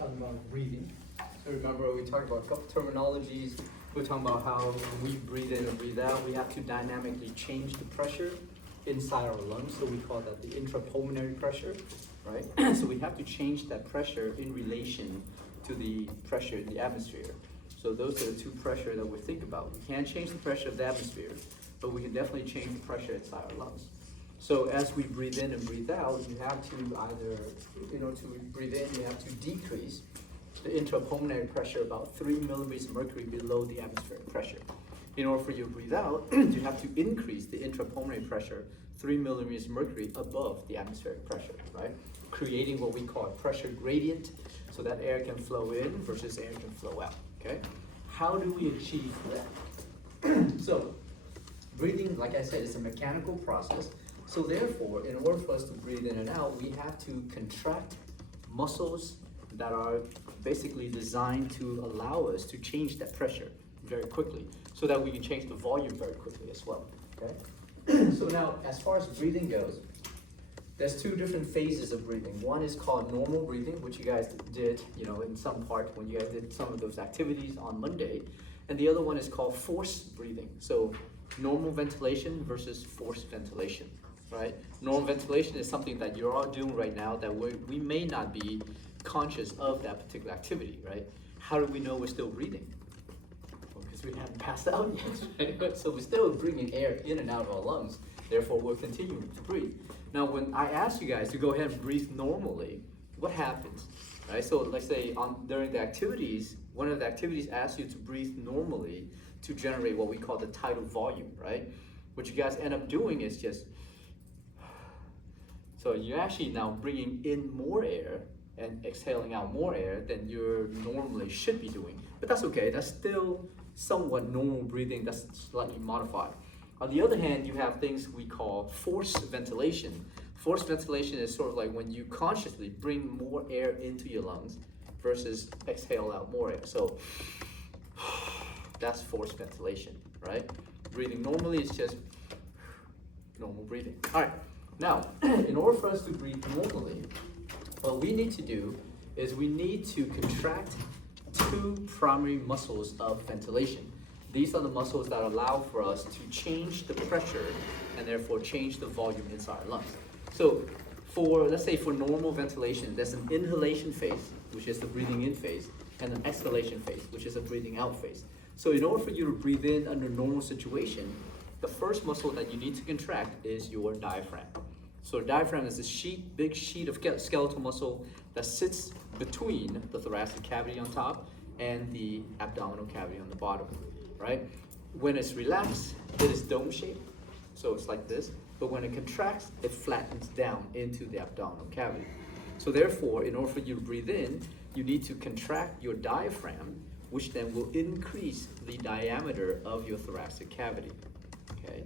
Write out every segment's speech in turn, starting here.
talking about breathing. So remember we talked about a couple terminologies. We're talking about how when we breathe in and breathe out, we have to dynamically change the pressure inside our lungs. So we call that the intrapulmonary pressure, right? So we have to change that pressure in relation to the pressure in the atmosphere. So those are the two pressure that we think about. We can't change the pressure of the atmosphere, but we can definitely change the pressure inside our lungs. So as we breathe in and breathe out, you have to either, in order to breathe in, you have to decrease the intrapulmonary pressure about 3 millimeters of mercury below the atmospheric pressure. In order for you to breathe out, you have to increase the intrapulmonary pressure 3 millimeters of mercury above the atmospheric pressure, right? Creating what we call a pressure gradient, so that air can flow in versus air can flow out, okay? How do we achieve that? So, breathing, like I said, is a mechanical process. So therefore, in order for us to breathe in and out, we have to contract muscles that are basically designed to allow us to change that pressure very quickly, so that we can change the volume very quickly as well, okay? So now, as far as breathing goes, there's two different phases of breathing. One is called normal breathing, which you guys did, in some part when you guys did some of those activities on Monday. And the other one is called forced breathing. So normal ventilation versus forced ventilation, right? Normal ventilation is something that you're all doing right now that we may not be conscious of that particular activity, right? How do we know we're still breathing? Well, because we haven't passed out yet, right? So we're still bringing air in and out of our lungs. Therefore, we're continuing to breathe. Now, when I ask you guys to go ahead and breathe normally, what happens? Right? So let's say during the activities, one of the activities asks you to breathe normally to generate what we call the tidal volume, right? What you guys end up doing is just, so you're actually now bringing in more air and exhaling out more air than you normally should be doing. But that's okay, that's still somewhat normal breathing, that's slightly modified. On the other hand, you have things we call forced ventilation. Forced ventilation is sort of like when you consciously bring more air into your lungs versus exhale out more air. So that's forced ventilation, right? Breathing normally is just normal breathing. All right, now, in order for us to breathe normally, what we need to do is we need to contract two primary muscles of ventilation. These are the muscles that allow for us to change the pressure and therefore change the volume inside our lungs. So let's say for normal ventilation, there's an inhalation phase, which is the breathing in phase, and an exhalation phase, which is a breathing out phase. So in order for you to breathe in under normal situation, the first muscle that you need to contract is your diaphragm. So the diaphragm is a big sheet of skeletal muscle that sits between the thoracic cavity on top and the abdominal cavity on the bottom, right? When it's relaxed, it is dome shaped, so it's like this. But when it contracts, it flattens down into the abdominal cavity. So therefore, in order for you to breathe in, you need to contract your diaphragm, which then will increase the diameter of your thoracic cavity, okay?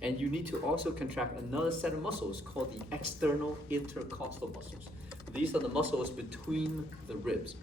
And you need to also contract another set of muscles called the external intercostal muscles. These are the muscles between the ribs.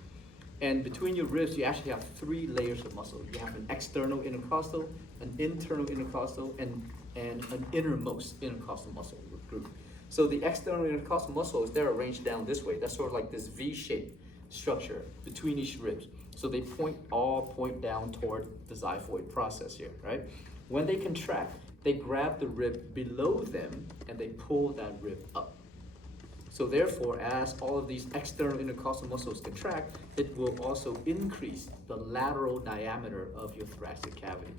And between your ribs, you actually have three layers of muscle. You have an external intercostal, an internal intercostal, and an innermost intercostal muscle group. So the external intercostal muscles, they're arranged down this way. That's sort of like this V-shaped structure between each ribs. So they all point down toward the xiphoid process here, right? When they contract, they grab the rib below them and they pull that rib up. So therefore, as all of these external intercostal muscles contract, it will also increase the lateral diameter of your thoracic cavity,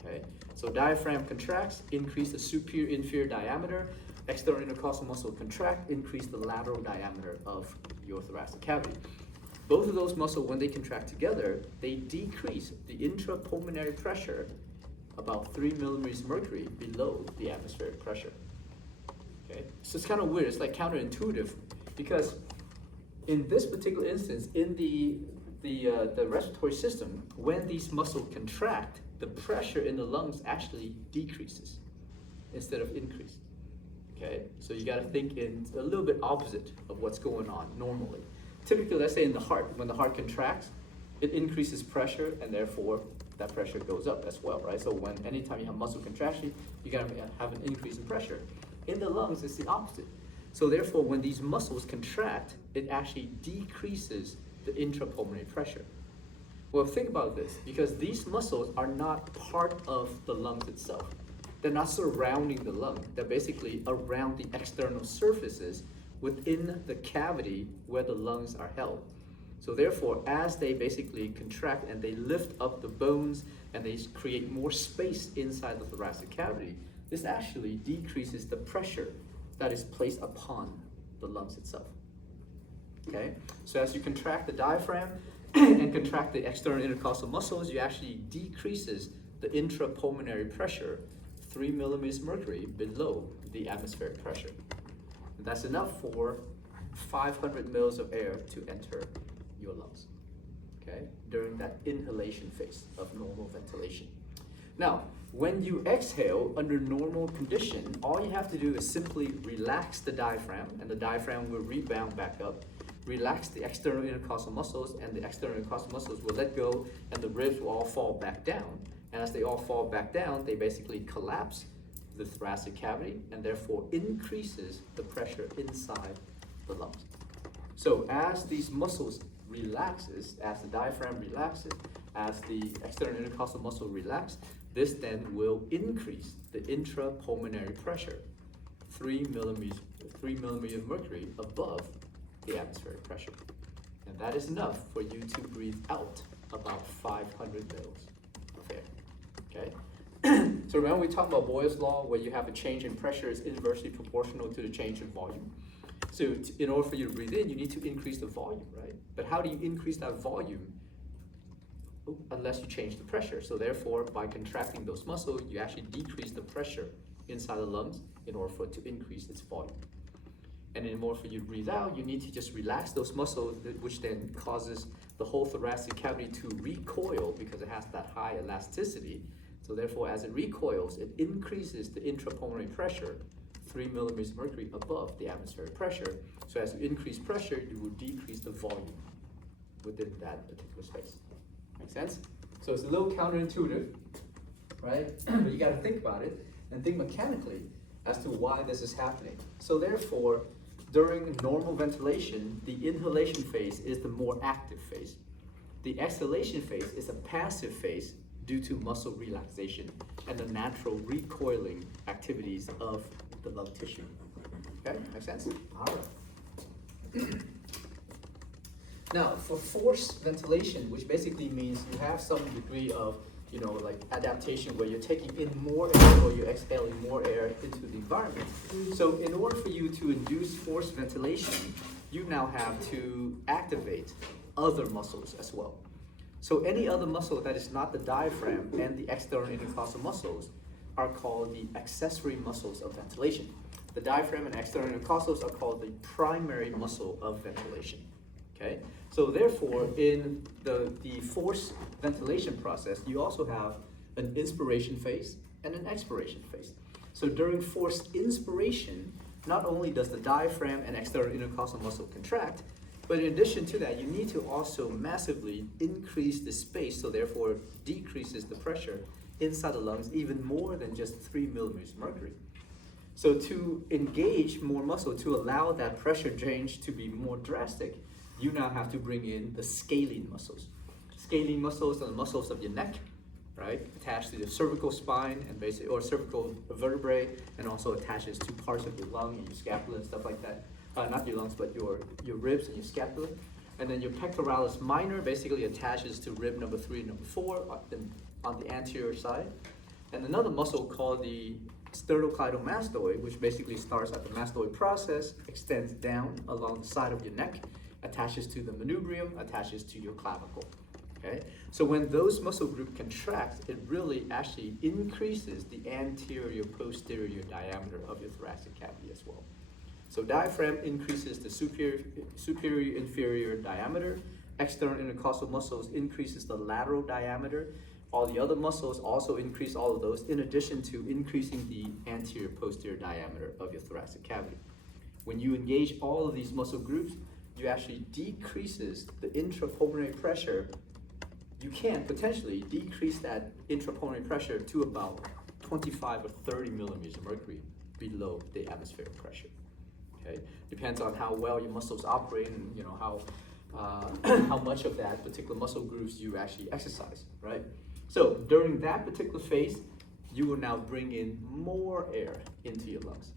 okay? So diaphragm contracts, increase the superior inferior diameter, external intercostal muscle contract, increase the lateral diameter of your thoracic cavity. Both of those muscles, when they contract together, they decrease the intrapulmonary pressure about 3 millimeters of mercury below the atmospheric pressure. Okay, so it's kind of weird. It's like counterintuitive, because in this particular instance, in the respiratory system, when these muscles contract, the pressure in the lungs actually decreases instead of increased. Okay, so you got to think in a little bit opposite of what's going on normally. Typically, let's say in the heart, when the heart contracts, it increases pressure, and therefore that pressure goes up as well, right? So anytime you have muscle contraction, you gotta have an increase in pressure. In the lungs, it's the opposite. So therefore, when these muscles contract, it actually decreases the intrapulmonary pressure. Well, think about this, because these muscles are not part of the lungs itself. They're not surrounding the lung. They're basically around the external surfaces within the cavity where the lungs are held. So therefore, as they basically contract and they lift up the bones and they create more space inside the thoracic cavity, this actually decreases the pressure that is placed upon the lungs itself. Okay? So as you contract the diaphragm and contract the external intercostal muscles, you actually decreases the intrapulmonary pressure 3 millimeters mercury below the atmospheric pressure. And that's enough for 500 mils of air to enter your lungs, okay, during that inhalation phase of normal ventilation. Now, when you exhale under normal condition, all you have to do is simply relax the diaphragm, and the diaphragm will rebound back up. Relax the external intercostal muscles, and the external intercostal muscles will let go, and the ribs will all fall back down. And as they all fall back down, they basically collapse the thoracic cavity, and therefore increases the pressure inside the lungs. So as these muscles relaxes, as the diaphragm relaxes, as the external intercostal muscle relax, this then will increase the intrapulmonary pressure 3 millimeters mercury above the atmospheric pressure. And that is enough for you to breathe out about 500 mils of air. Okay? So remember we talked about Boyle's law, where you have a change in pressure is inversely proportional to the change in volume. So in order for you to breathe in, you need to increase the volume, right? But how do you increase that volume unless you change the pressure? So therefore, by contracting those muscles, you actually decrease the pressure inside the lungs in order for it to increase its volume. And in order for you to breathe out, you need to just relax those muscles, which then causes the whole thoracic cavity to recoil because it has that high elasticity. So therefore, as it recoils, it increases the intrapulmonary pressure 3 millimeters mercury above the atmospheric pressure. So as you increase pressure, you will decrease the volume within that particular space. Make sense? So it's a little counterintuitive, right? But you got to think about it and think mechanically as to why this is happening. So therefore, during normal ventilation, the inhalation phase is the more active phase. The exhalation phase is a passive phase due to muscle relaxation and the natural recoiling activities of the lung tissue. Okay, make sense? All right. Now, for forced ventilation, which basically means you have some degree of, like adaptation where you're taking in more air or you're exhaling more air into the environment. So in order for you to induce forced ventilation, you now have to activate other muscles as well. So any other muscle that is not the diaphragm and the external intercostal muscles are called the accessory muscles of ventilation. The diaphragm and external intercostals are called the primary muscle of ventilation. Okay? So therefore, in the forced ventilation process, you also have an inspiration phase and an expiration phase. So during forced inspiration, not only does the diaphragm and external intercostal muscle contract, but in addition to that, you need to also massively increase the space, so therefore decreases the pressure inside the lungs even more than just 3 millimeters mercury. So to engage more muscle, to allow that pressure change to be more drastic, you now have to bring in the scalene muscles. Scalene muscles are the muscles of your neck, right? Attached to the cervical spine and basically, or cervical vertebrae, and also attaches to parts of your lung and your scapula and stuff like that. Not your lungs, but your ribs and your scapula. And then your pectoralis minor basically attaches to rib number 3 and number 4 on the anterior side. And another muscle called the sternocleidomastoid, which basically starts at the mastoid process, extends down along the side of your neck, attaches to the manubrium, attaches to your clavicle. Okay? So when those muscle groups contract, it really actually increases the anterior posterior diameter of your thoracic cavity as well. So diaphragm increases the superior inferior diameter. External intercostal muscles increases the lateral diameter. All the other muscles also increase all of those, in addition to increasing the anterior posterior diameter of your thoracic cavity. When you engage all of these muscle groups, you actually decreases the intrapulmonary pressure. You can potentially decrease that intrapulmonary pressure to about 25 or 30 millimeters of mercury below the atmospheric pressure. Okay? Depends on how well your muscles operate and how how much of that particular muscle groups you actually exercise, right? So during that particular phase, you will now bring in more air into your lungs,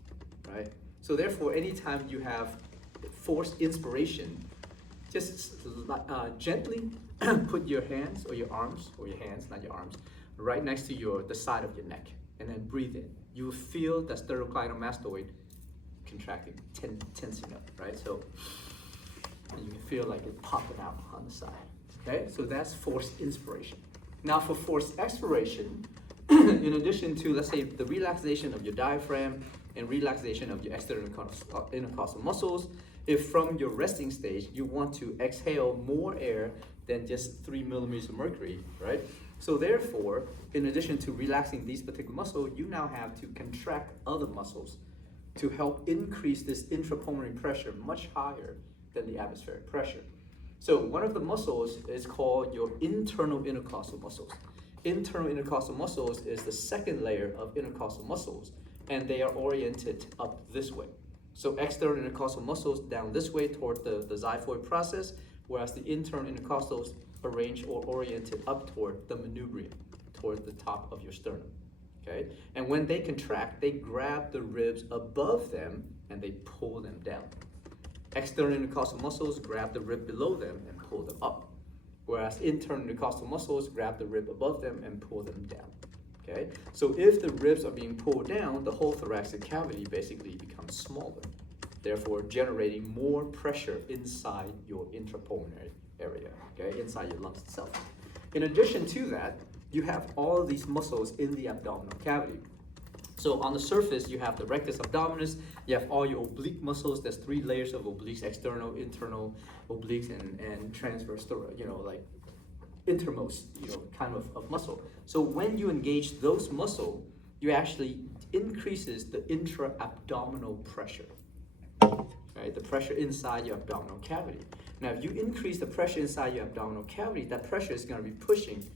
right? So therefore, anytime you have forced inspiration, just gently put your hands or your arms, or your hands, not your arms, right next to the side of your neck, and then breathe in. You will feel the sternocleidomastoid contracting, tensing up, right? So you can feel like it popping out on the side, okay? So that's forced inspiration. Now for forced expiration, in addition to, let's say, the relaxation of your diaphragm and relaxation of your external intercostal muscles, if from your resting stage you want to exhale more air than just 3 millimeters of mercury, right? So therefore, in addition to relaxing these particular muscles, you now have to contract other muscles to help increase this intrapulmonary pressure much higher than the atmospheric pressure. So one of the muscles is called your internal intercostal muscles. Internal intercostal muscles is the second layer of intercostal muscles, and they are oriented up this way. So external intercostal muscles down this way toward the xiphoid process, whereas the internal intercostals arranged or oriented up toward the manubrium, toward the top of your sternum. Okay? And when they contract, they grab the ribs above them and they pull them down. External intercostal muscles grab the rib below them and pull them up, whereas internal intercostal muscles grab the rib above them and pull them down. Okay? So if the ribs are being pulled down, the whole thoracic cavity basically becomes smaller, therefore generating more pressure inside your intrapulmonary area, okay, inside your lungs itself. In addition to that, you have all of these muscles in the abdominal cavity. So on the surface, you have the rectus abdominis, you have all your oblique muscles. There's 3 layers of obliques: external, internal obliques, and transverse, like intermost, kind of muscle. So when you engage those muscles, you actually increases the intra-abdominal pressure, right? The pressure inside your abdominal cavity. Now, if you increase the pressure inside your abdominal cavity, that pressure is going to be pushing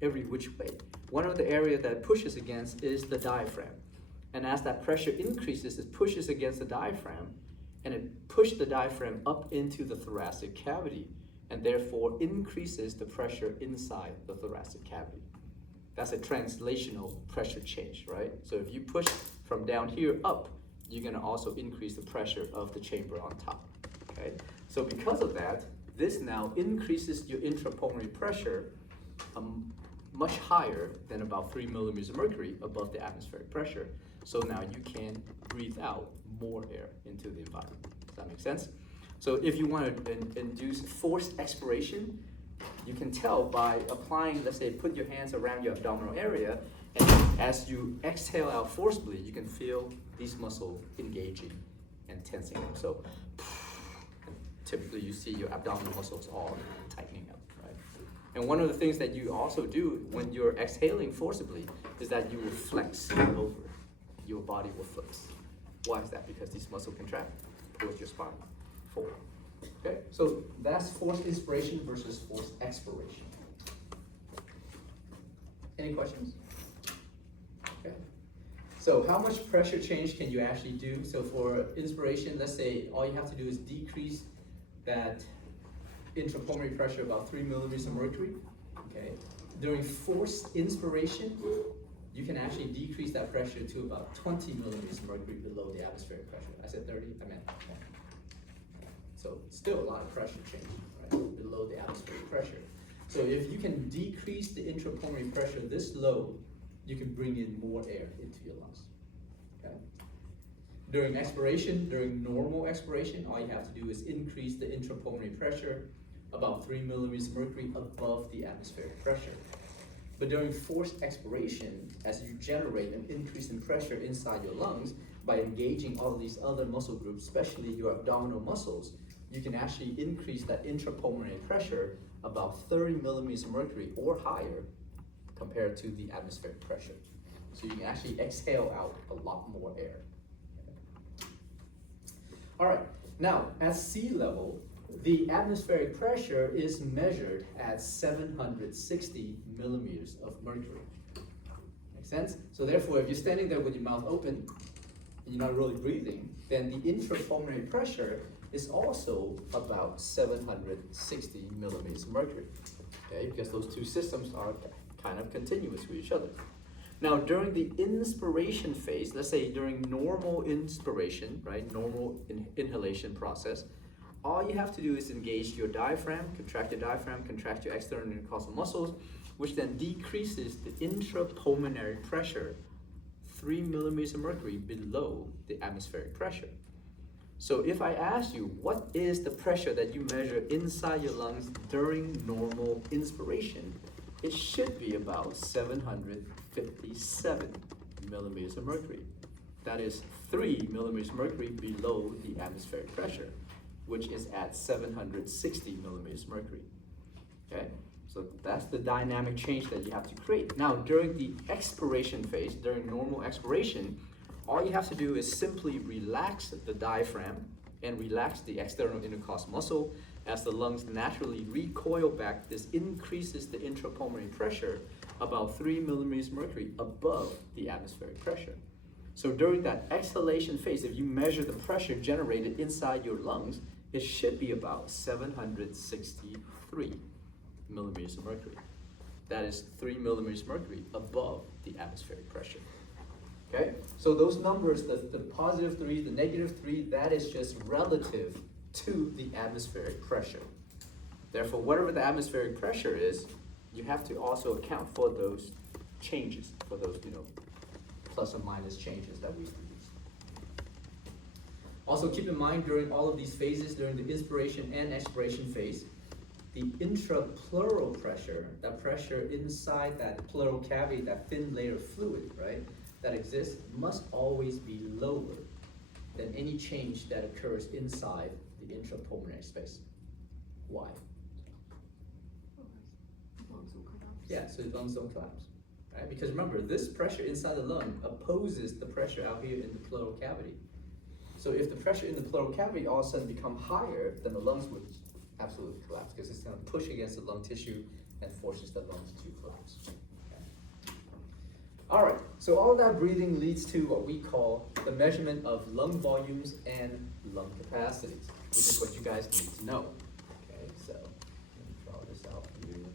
every which way. One of the areas that it pushes against is the diaphragm. And as that pressure increases, it pushes against the diaphragm, and it pushes the diaphragm up into the thoracic cavity, and therefore increases the pressure inside the thoracic cavity. That's a translational pressure change, right? So if you push from down here up, you're gonna also increase the pressure of the chamber on top, okay? So because of that, this now increases your intrapulmonary pressure much higher than about 3 millimeters of mercury above the atmospheric pressure. So now you can breathe out more air into the environment. Does that make sense? So if you want to induce forced expiration, you can tell by applying, let's say, put your hands around your abdominal area, and as you exhale out forcibly, you can feel these muscles engaging and tensing up. So typically you see your abdominal muscles all tightening up, right? And one of the things that you also do when you're exhaling forcibly is that you will flex over. Your body will flex. Why is that? Because these muscles contract, push your spine forward. Okay, so that's forced inspiration versus forced expiration. Any questions? Okay. So how much pressure change can you actually do? So for inspiration, let's say all you have to do is decrease that intrapulmonary pressure about 3 millimeters of mercury. Okay. During forced inspiration, you can actually decrease that pressure to about 20 millimeters of mercury below the atmospheric pressure. I said 30, I meant 20. So still a lot of pressure change, right, below the atmospheric pressure. So if you can decrease the intrapulmonary pressure this low, you can bring in more air into your lungs. Okay? During expiration, during normal expiration, all you have to do is increase the intrapulmonary pressure about 3 millimeters of mercury above the atmospheric pressure. But during forced expiration, as you generate an increase in pressure inside your lungs by engaging all of these other muscle groups, especially your abdominal muscles, you can actually increase that intrapulmonary pressure about 30 millimeters of mercury or higher compared to the atmospheric pressure. So you can actually exhale out a lot more air. All right, now at sea level, the atmospheric pressure is measured at 760 millimeters of mercury. Make sense? So therefore, if you're standing there with your mouth open and you're not really breathing, then the intrapulmonary pressure is also about 760 millimeters of mercury, okay? Because those two systems are kind of continuous with each other. Now, during the inspiration phase, let's say during normal inspiration, right, normal inhalation process, all you have to do is engage your diaphragm, contract your diaphragm, contract your external intercostal muscles, which then decreases the intrapulmonary pressure 3 millimeters of mercury below the atmospheric pressure. So if I ask you, what is the pressure that you measure inside your lungs during normal inspiration, it should be about 757 millimeters of mercury. That is 3 millimeters of mercury below the atmospheric pressure, which is at 760 millimeters of mercury. Okay, so that's the dynamic change that you have to create. Now, during the expiration phase, during normal expiration, all you have to do is simply relax the diaphragm and relax the external intercostal muscle. As the lungs naturally recoil back, this increases the intrapulmonary pressure about 3 millimeters of mercury above the atmospheric pressure. So during that exhalation phase, if you measure the pressure generated inside your lungs, it should be about 763 millimeters of mercury. That is 3 millimeters of mercury above the atmospheric pressure. Okay, so those numbers, the positive 3, the negative 3, that is just relative to the atmospheric pressure. Therefore, whatever the atmospheric pressure is, you have to also account for those changes, for those, plus or minus changes that we produce. Also keep in mind during all of these phases, during the inspiration and expiration phase, the intrapleural pressure, that pressure inside that pleural cavity, that thin layer of fluid, right, that exists, must always be lower than any change that occurs inside the intrapulmonary space. Why? Yeah, so the lungs don't collapse, right? Because remember, this pressure inside the lung opposes the pressure out here in the pleural cavity. So if the pressure in the pleural cavity all of a sudden become higher, then the lungs would absolutely collapse because it's going to push against the lung tissue and forces the lungs to collapse. Okay. All right, so all of that breathing leads to what we call the measurement of lung volumes and lung capacities, which is what you guys need to know. Okay, so let me draw this out for you.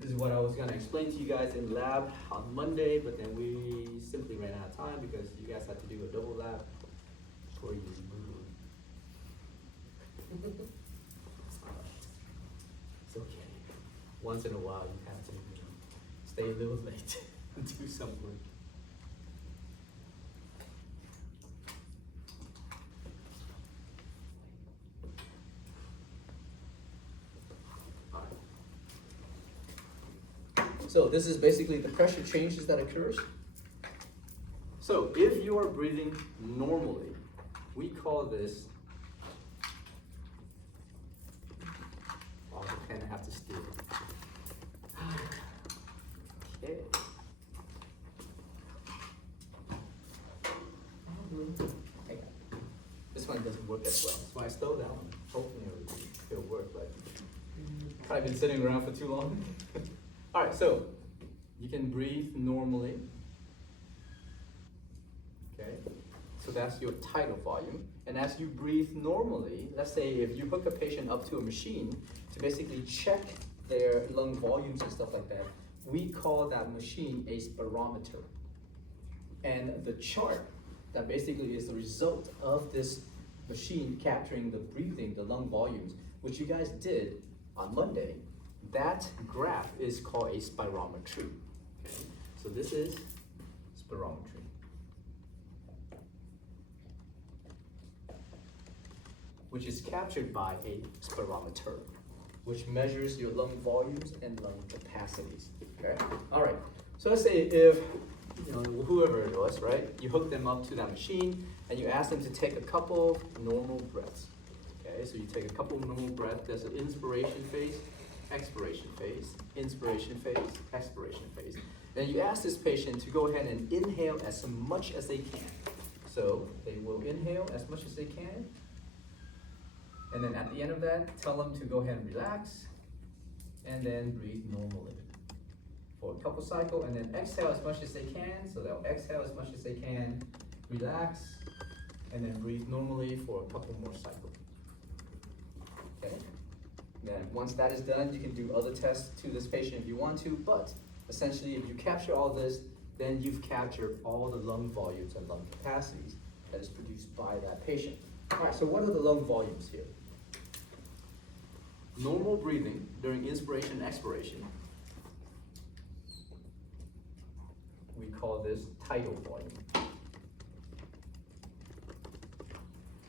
This is what I was going to explain to you guys in lab on Monday, but then we simply ran out of time because you guys had to do a double lab before you moved. It's okay. Once in a while, you have to stay a little late and do some work. All right. So this is basically the pressure changes that occurs. So if you are breathing normally, we call this, I kind of have to steal it. Okay. This one doesn't work as well. That's why I stole that one. Hopefully it'll work, but probably been sitting around for too long. All right, so you can breathe normally. Okay, so that's your tidal volume. And as you breathe normally, let's say if you hook a patient up to a machine to basically check their lung volumes and stuff like that, we call that machine a spirometer. And the chart that basically is the result of this machine capturing the breathing, the lung volumes, which you guys did on Monday, that graph is called a spirometry. Okay? So this is spirometry. Which is captured by a spirometer, which measures your lung volumes and lung capacities. Okay. All right. So let's say if whoever it was, right? You hook them up to that machine and you ask them to take a couple normal breaths. Okay. So you take a couple normal breaths. There's an inspiration phase, expiration phase, inspiration phase, expiration phase. Then you ask this patient to go ahead and inhale as much as they can. So they will inhale as much as they can. And then at the end of that, tell them to go ahead and relax, and then breathe normally for a couple cycles, and then exhale as much as they can. So they'll exhale as much as they can, relax, and then breathe normally for a couple more cycles. Okay? Then once that is done, you can do other tests to this patient if you want to, but essentially if you capture all this, then you've captured all the lung volumes and lung capacities that is produced by that patient. All right, so what are the lung volumes here? Normal breathing during inspiration and expiration, we call this tidal volume.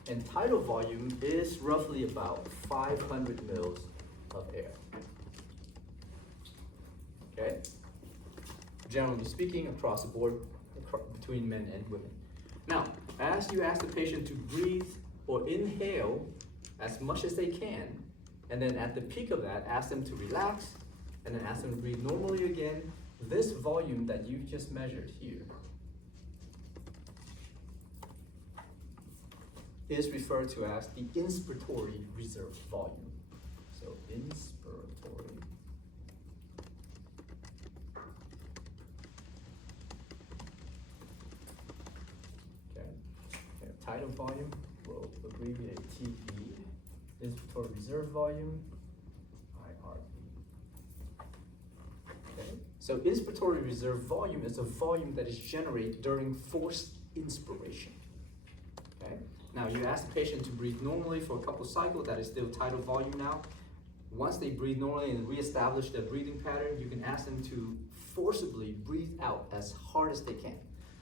And tidal volume is roughly about 500 mils of air. Okay? Generally speaking, across the board, between men and women. Now, as you ask the patient to breathe or inhale as much as they can, and then at the peak of that, ask them to relax, and then ask them to breathe normally again, this volume that you've just measured here is referred to as the inspiratory reserve volume. So inspiratory. Okay, tidal volume, we'll abbreviate TV. Inspiratory reserve volume, IRV. Okay, so inspiratory reserve volume is a volume that is generated during forced inspiration. Okay, now you ask the patient to breathe normally for a couple cycles, that is still tidal volume now. Once they breathe normally and reestablish their breathing pattern, you can ask them to forcibly breathe out as hard as they can.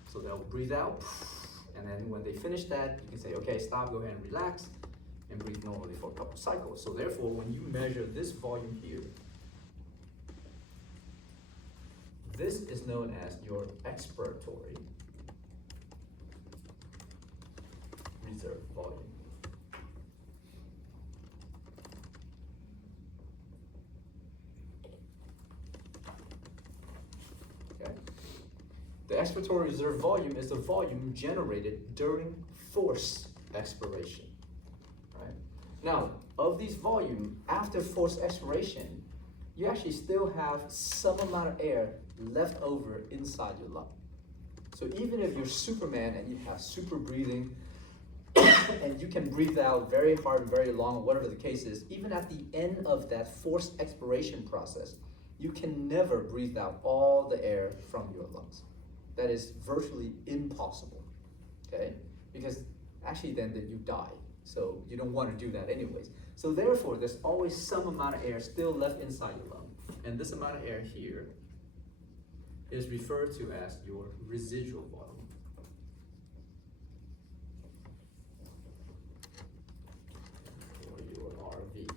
So they'll breathe out, and then when they finish that, you can say, okay, stop, go ahead and relax, and breathe normally for a couple cycles. So therefore, when you measure this volume here, this is known as your expiratory reserve volume. Okay. The expiratory reserve volume is the volume generated during forced expiration. Now, of these volume, after forced expiration, you actually still have some amount of air left over inside your lung. So even if you're Superman and you have super breathing, and you can breathe out very hard, very long, whatever the case is, even at the end of that forced expiration process, you can never breathe out all the air from your lungs. That is virtually impossible, okay? Because actually then you die. So you don't want to do that anyways. So therefore, there's always some amount of air still left inside your lung. And this amount of air here is referred to as your residual volume. Or your RV.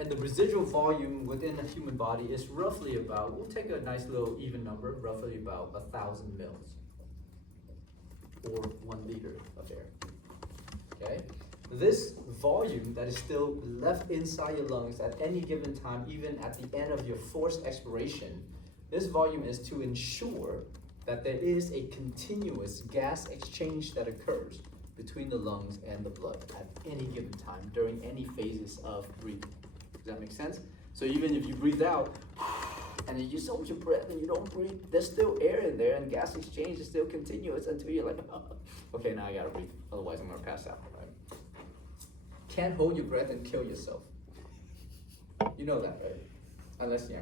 And the residual volume within a human body is roughly about, we'll take a nice little even number, roughly about 1,000 mils. Or 1 liter of air. Okay? This volume that is still left inside your lungs at any given time, even at the end of your forced expiration, this volume is to ensure that there is a continuous gas exchange that occurs between the lungs and the blood at any given time during any phases of breathing. Does that make sense? So even if you breathe out, and then you hold your breath and you don't breathe, there's still air in there and gas exchange is still continuous until you're like, oh, okay, now I gotta breathe, otherwise I'm gonna pass out, right? Can't hold your breath and kill yourself. You know that, right? Unless, yeah,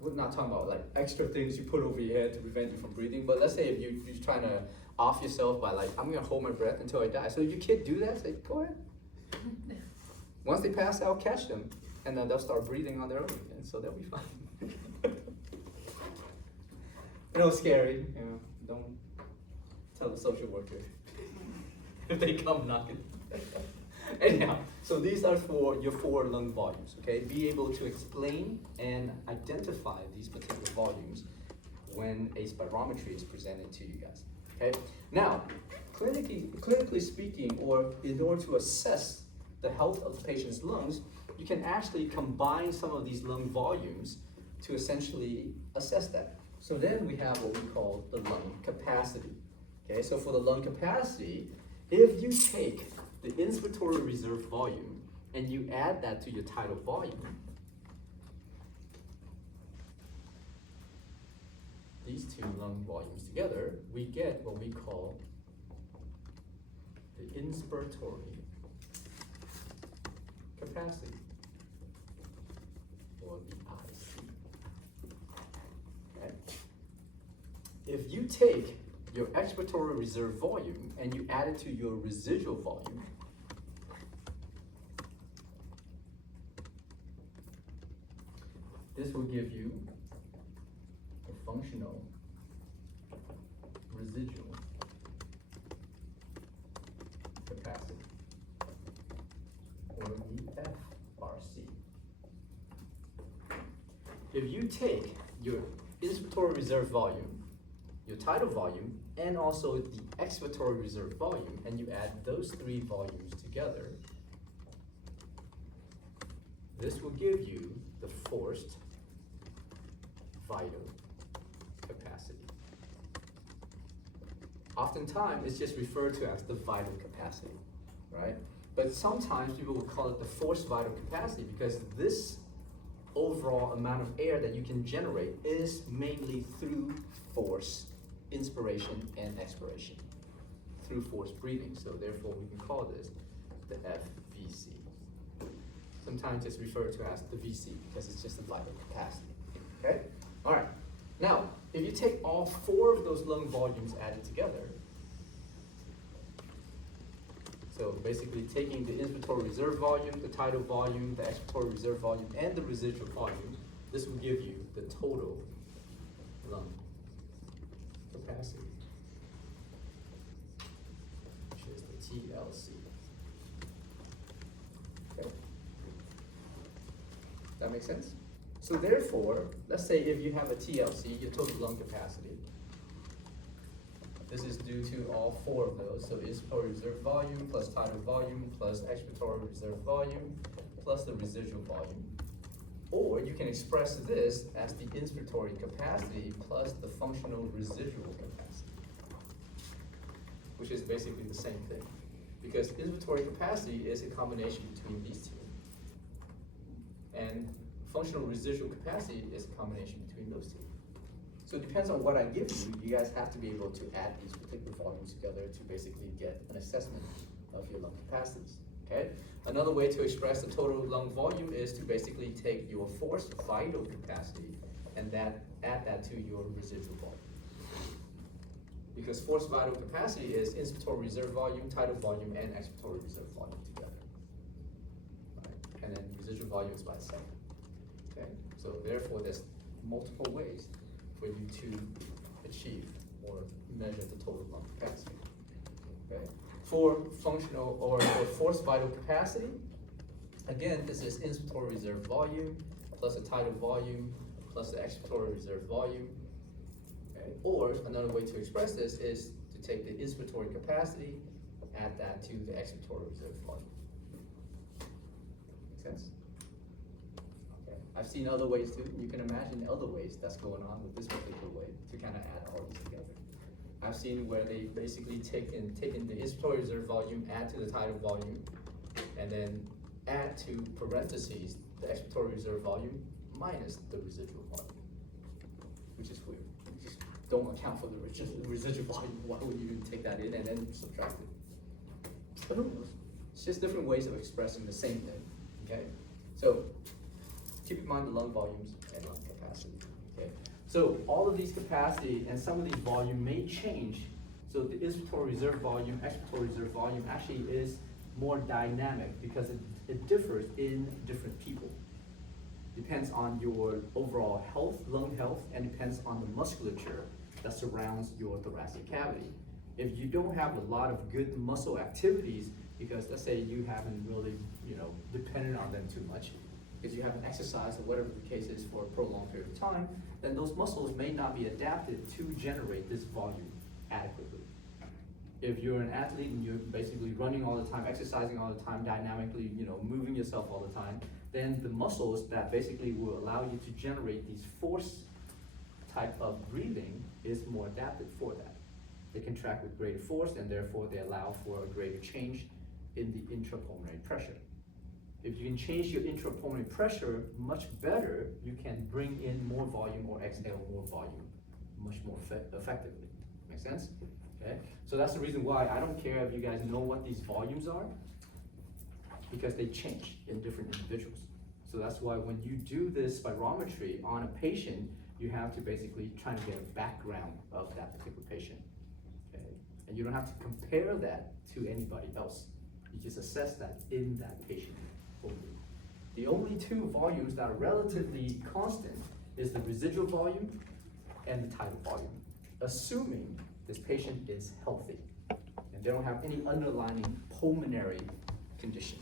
we're not talking about like extra things you put over your head to prevent you from breathing, but let's say if you're trying to off yourself by like, I'm gonna hold my breath until I die. So if your kid do that, say, go ahead. Once they pass out, catch them, and then they'll start breathing on their own again, so they'll be fine. I know it's scary, you know, don't tell the social worker if they come knocking. Anyhow, so these are for your 4 lung volumes, okay? Be able to explain and identify these particular volumes when a spirometry is presented to you guys, okay? Now, clinically speaking, or in order to assess the health of the patient's lungs, you can actually combine some of these lung volumes to essentially assess that. So then we have what we call the lung capacity. Okay, so for the lung capacity, if you take the inspiratory reserve volume and you add that to your tidal volume, these 2 lung volumes together, we get what we call the inspiratory capacity, or the IC. Okay? If you take your expiratory reserve volume and you add it to your residual volume, this will give you the functional residual capacity, or the FRC. If you take your inspiratory reserve volume, your tidal volume, and also the expiratory reserve volume, and you add those three volumes together, this will give you the forced vital capacity. Oftentimes, it's just referred to as the vital capacity, right? But sometimes people will call it the forced vital capacity because this overall amount of air that you can generate is mainly through force, inspiration and expiration, through forced breathing. So therefore, we can call this the FVC. Sometimes it's referred to as the VC because it's just the vital capacity. Okay? All right. Now, if you take all four of those lung volumes added together, so basically taking the inspiratory reserve volume, the tidal volume, the expiratory reserve volume, and the residual volume, this will give you the total lung capacity, which is the TLC. Okay. That makes sense? So therefore, let's say if you have a TLC, your total lung capacity, this is due to all four of those. So inspiratory reserve volume plus tidal volume plus expiratory reserve volume plus the residual volume. Or you can express this as the inspiratory capacity plus the functional residual capacity, which is basically the same thing. Because inspiratory capacity is a combination between these two. And functional residual capacity is a combination between those two. So it depends on what I give you. You guys have to be able to add these particular volumes together to basically get an assessment of your lung capacities. Okay? Another way to express the total lung volume is to basically take your forced vital capacity and add that to your residual volume. Because forced vital capacity is inspiratory reserve volume, tidal volume, and expiratory reserve volume together. Right? And then residual volume is by itself. Okay? So therefore, there's multiple ways for you to achieve or measure the total lung capacity. Okay? For functional or forced vital capacity, again, this is inspiratory reserve volume plus the tidal volume plus the expiratory reserve volume. Okay? Or another way to express this is to take the inspiratory capacity, add that to the expiratory reserve volume. Make sense? Okay. I've seen other ways too. You can imagine other ways that's going on with this particular way to kind of add all these together. I've seen where they basically taken the inspiratory reserve volume, add to the tidal volume, and then add to parentheses the expiratory reserve volume minus the residual volume, which is weird. You just don't account for the residual volume. Why would you even take that in and then subtract it? But who knows? It's just different ways of expressing the same thing. Okay, so keep in mind the lung volumes and lung capacity. Okay. So all of these capacity and some of these volume may change. So the inspiratory reserve volume, expiratory reserve volume actually is more dynamic because it differs in different people. Depends on your overall health, lung health, and depends on the musculature that surrounds your thoracic cavity. If you don't have a lot of good muscle activities, because let's say you haven't really, depended on them too much, because you haven't exercised or whatever the case is for a prolonged period of time, then those muscles may not be adapted to generate this volume adequately. If you're an athlete and you're basically running all the time, exercising all the time, dynamically, moving yourself all the time, then the muscles that basically will allow you to generate these force type of breathing is more adapted for that. They contract with greater force and therefore they allow for a greater change in the intrapulmonary pressure. If you can change your intrapulmonary pressure much better, you can bring in more volume or exhale more volume much more effectively. Make sense? Okay, so that's the reason why I don't care if you guys know what these volumes are, because they change in different individuals. So that's why when you do this spirometry on a patient, you have to basically try to get a background of that particular patient. Okay, and you don't have to compare that to anybody else. You just assess that in that patient only. The only two volumes that are relatively constant is the residual volume and the tidal volume, assuming this patient is healthy and they don't have any underlying pulmonary condition.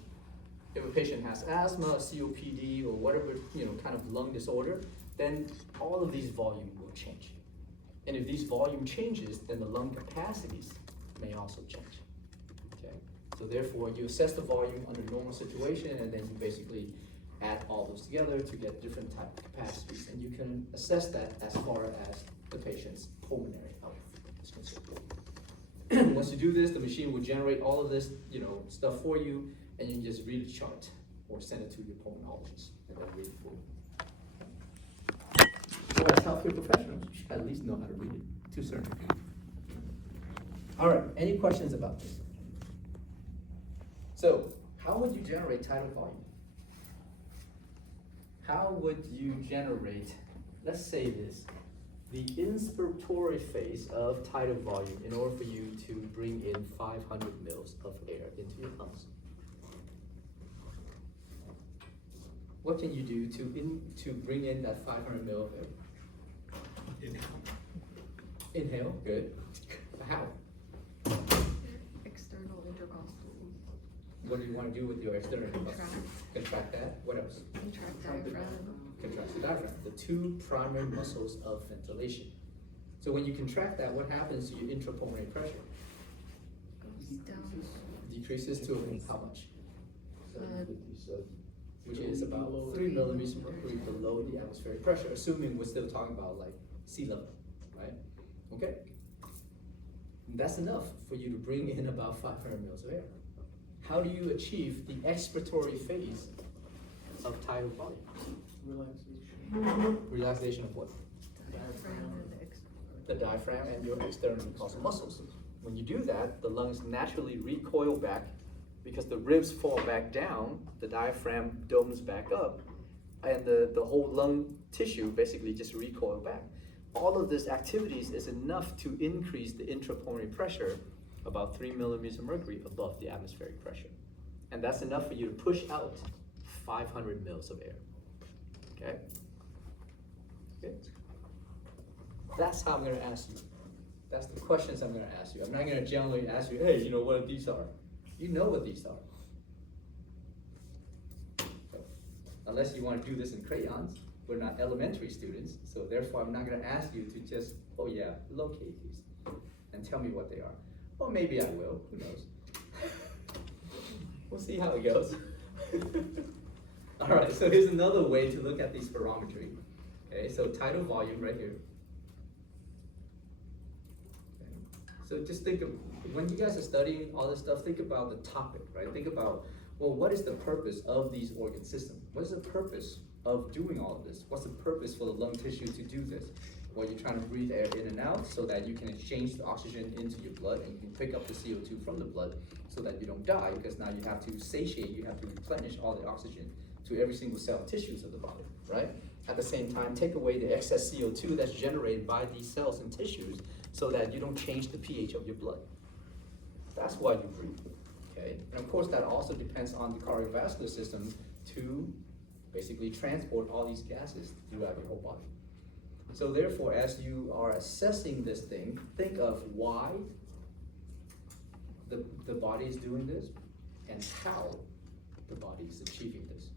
If a patient has asthma, COPD, or whatever, kind of lung disorder, then all of these volume will change. And if these volume changes, then the lung capacities may also change. Okay? So therefore, you assess the volume under normal situation, and then you basically add all those together to get different type of capacities, and you can assess that as far as the patient's pulmonary health is concerned. Once you do this, the machine will generate all of this, stuff for you, and you can just read a chart or send it to your pulmonologist and they'll read it for you. So as healthcare professionals, you should at least know how to read it to a certain degree. All right, any questions about this? So, how would you generate tidal volume? How would you generate, let's say this, the inspiratory phase of tidal volume in order for you to bring in 500 mils of air into your lungs? What can you do to bring in that 500 mil of air? Inhale, good. How? External intercostal. What do you want to do with your external Contract. Contract that. What else? Contract diaphragm. Contract the diaphragm, the two primary muscles of ventilation. So when you contract that, what happens to your intrapulmonary pressure? Goes down. Decreases to how much? Uh, Which is about 3 millimeters of mercury below the atmospheric pressure, assuming we're still talking about like sea level, right? Okay. And that's enough for you to bring in about 500 mils of air. How do you achieve the expiratory phase of tidal volume? Relaxation. Relaxation of what? Diaphragm and the external. The diaphragm and your external intercostal muscles. When you do that, the lungs naturally recoil back because the ribs fall back down, the diaphragm domes back up, and the whole lung tissue basically just recoil back. All of this activities is enough to increase the intrapulmonary pressure about 3 millimeters of mercury above the atmospheric pressure. And that's enough for you to push out 500 mils of air. Okay? Okay? That's how I'm gonna ask you. That's the questions I'm gonna ask you. I'm not gonna generally ask you, hey, what these are? You know what these are. So, unless you want to do this in crayons, we're not elementary students, so therefore I'm not going to ask you to just, oh yeah, locate these and tell me what they are. Or maybe I will, who knows. We'll see how it goes. All right, so here's another way to look at the spirometry. Okay, so tidal volume right here. Okay. So just think of, when you guys are studying all this stuff, think about the topic, right? Think about, well, what is the purpose of these organ systems? What is the purpose of doing all of this? What's the purpose for the lung tissue to do this? Well, you're trying to breathe air in and out so that you can exchange the oxygen into your blood and you can pick up the CO2 from the blood so that you don't die, because now you have to satiate, you have to replenish all the oxygen to every single cell and tissues of the body, right? At the same time, take away the excess CO2 that's generated by these cells and tissues so that you don't change the pH of your blood. That's why you breathe, okay? And of course, that also depends on the cardiovascular system to basically transport all these gases throughout your whole body. So therefore, as you are assessing this thing, think of why the body is doing this and how the body is achieving this,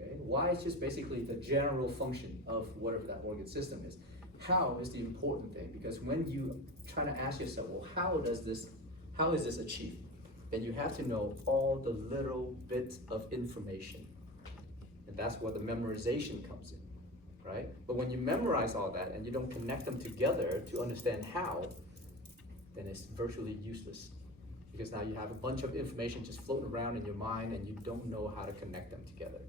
okay? Why is just basically the general function of whatever that organ system is. How is the important thing, because when you try to ask yourself, well, how is this achieved? Then you have to know all the little bits of information. And that's where the memorization comes in, right? But when you memorize all that and you don't connect them together to understand how, then it's virtually useless. Because now you have a bunch of information just floating around in your mind and you don't know how to connect them together,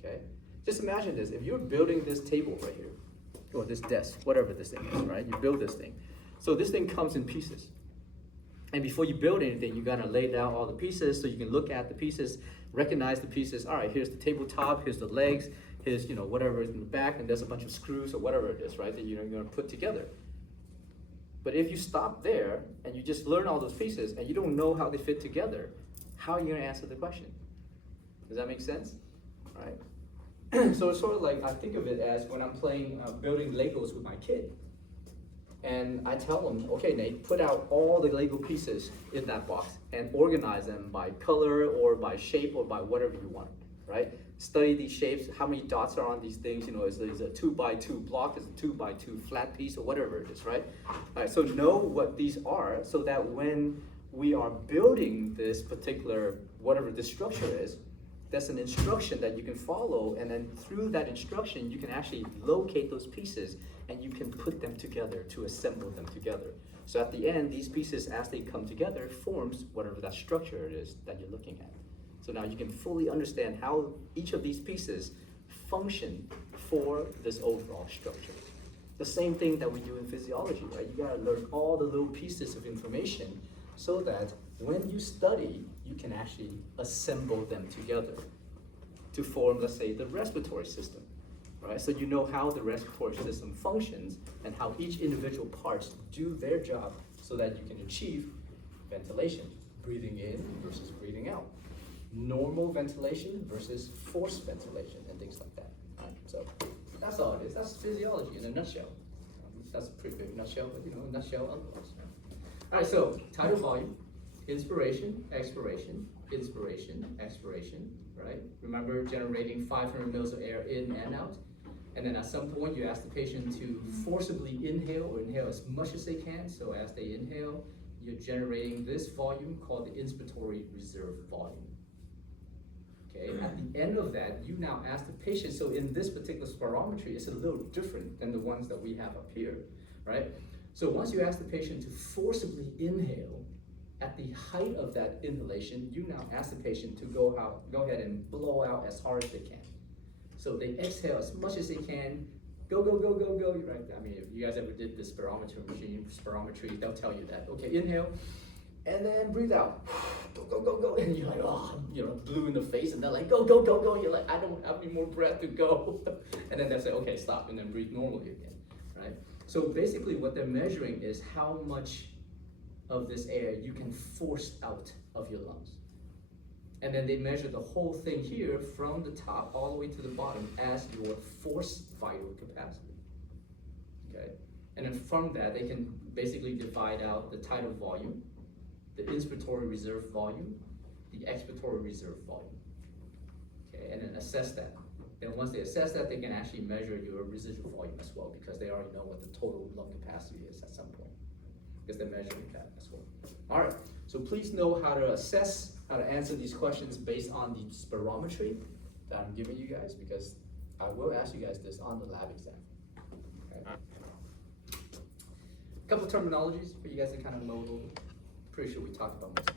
okay? Just imagine this, if you're building this table right here, or this desk, whatever this thing is, right? You build this thing. So this thing comes in pieces. And before you build anything, you gotta lay down all the pieces so you can look at the pieces, recognize the pieces. All right, here's the tabletop, here's the legs, here's whatever is in the back, and there's a bunch of screws or whatever it is, right, that you're gonna put together. But if you stop there and you just learn all those pieces and you don't know how they fit together, how are you gonna answer the question? Does that make sense? All right. So it's sort of like, I think of it as when I'm playing, building Legos with my kid. And I tell them, okay, Nate, put out all the Lego pieces in that box and organize them by color or by shape or by whatever you want, right? Study these shapes, how many dots are on these things, is a 2x2 block, is a 2x2 flat piece or whatever it is, right? All right, so know what these are so that when we are building this particular, whatever this structure is, that's an instruction that you can follow, and then through that instruction, you can actually locate those pieces and you can put them together to assemble them together. So at the end, these pieces, as they come together, forms whatever that structure it is that you're looking at. So now you can fully understand how each of these pieces function for this overall structure. The same thing that we do in physiology, right? You gotta learn all the little pieces of information so that when you study, you can actually assemble them together to form, let's say, the respiratory system, right? So you know how the respiratory system functions and how each individual parts do their job so that you can achieve ventilation, breathing in versus breathing out, normal ventilation versus forced ventilation, and things like that. Right? So that's all it is. That's physiology in a nutshell. That's a pretty big nutshell, but a nutshell otherwise. All right, so tidal volume. Inspiration, expiration, inspiration, expiration, right? Remember generating 500 mils of air in and out. And then at some point you ask the patient to forcibly inhale or inhale as much as they can. So as they inhale, you're generating this volume called the inspiratory reserve volume. Okay, at the end of that, you now ask the patient, so in this particular spirometry, it's a little different than the ones that we have up here, right? So once you ask the patient to forcibly inhale, at the height of that inhalation, you now ask the patient to go ahead and blow out as hard as they can. So they exhale as much as they can, go, go, go, go, go, right? I mean, if you guys ever did the spirometry, they'll tell you that. Okay, inhale, and then breathe out. Go, go, go, go, and you're like, oh, blue in the face, and they're like, go, go, go, go. You're like, I don't have any more breath to go. And then they'll say, okay, stop, and then breathe normally again, right? So basically what they're measuring is how much of this air you can force out of your lungs. And then they measure the whole thing here from the top all the way to the bottom as your forced vital capacity, okay? And then from that, they can basically divide out the tidal volume, the inspiratory reserve volume, the expiratory reserve volume, okay? And then assess that. Then once they assess that, they can actually measure your residual volume as well, because they already know what the total lung capacity is at some point, because they're measuring that as well. All right, so please know how to assess, how to answer these questions based on the spirometry that I'm giving you guys, because I will ask you guys this on the lab exam. Okay. A couple of terminologies for you guys to kind of know a little bit. Pretty sure we talked about most of these.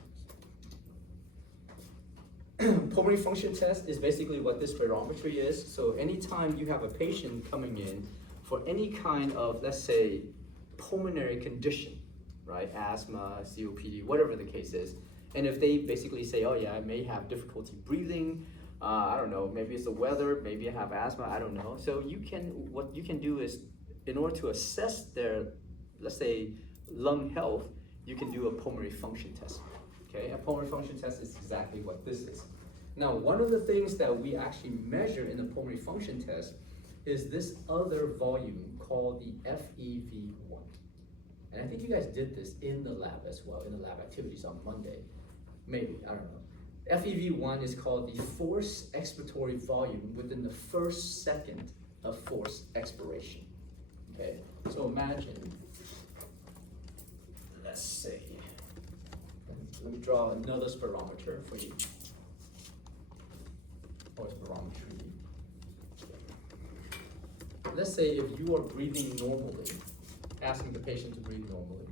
Pulmonary function test is basically what this spirometry is. So anytime you have a patient coming in for any kind of, let's say, pulmonary condition, right? Asthma, COPD, whatever the case is. And if they basically say, oh yeah, I may have difficulty breathing, I don't know, maybe it's the weather, maybe I have asthma, I don't know. So what you can do is, in order to assess their, let's say, lung health, you can do a pulmonary function test. Okay, a pulmonary function test is exactly what this is. Now, one of the things that we actually measure in the pulmonary function test is this other volume called the FEV1. And I think you guys did this in the lab as well, in the lab activities on Monday. Maybe, I don't know. FEV1 is called the forced expiratory volume within the first second of forced expiration. Okay, so imagine, let's say, let me draw another spirometer for you. Or spirometry. Let's say if you are breathing normally, asking the patient to breathe normally,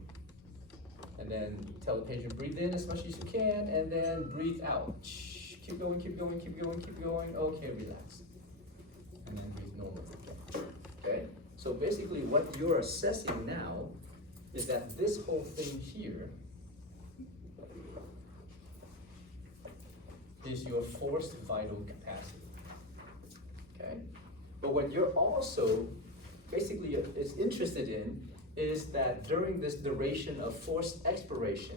and then tell the patient breathe in as much as you can, and then breathe out. Keep going, keep going, keep going, keep going. Okay, relax. and then breathe normally again. Okay? So basically what you're assessing now is that this whole thing here is your forced vital capacity, okay? But what you're also basically is interested in is that during this duration of forced expiration,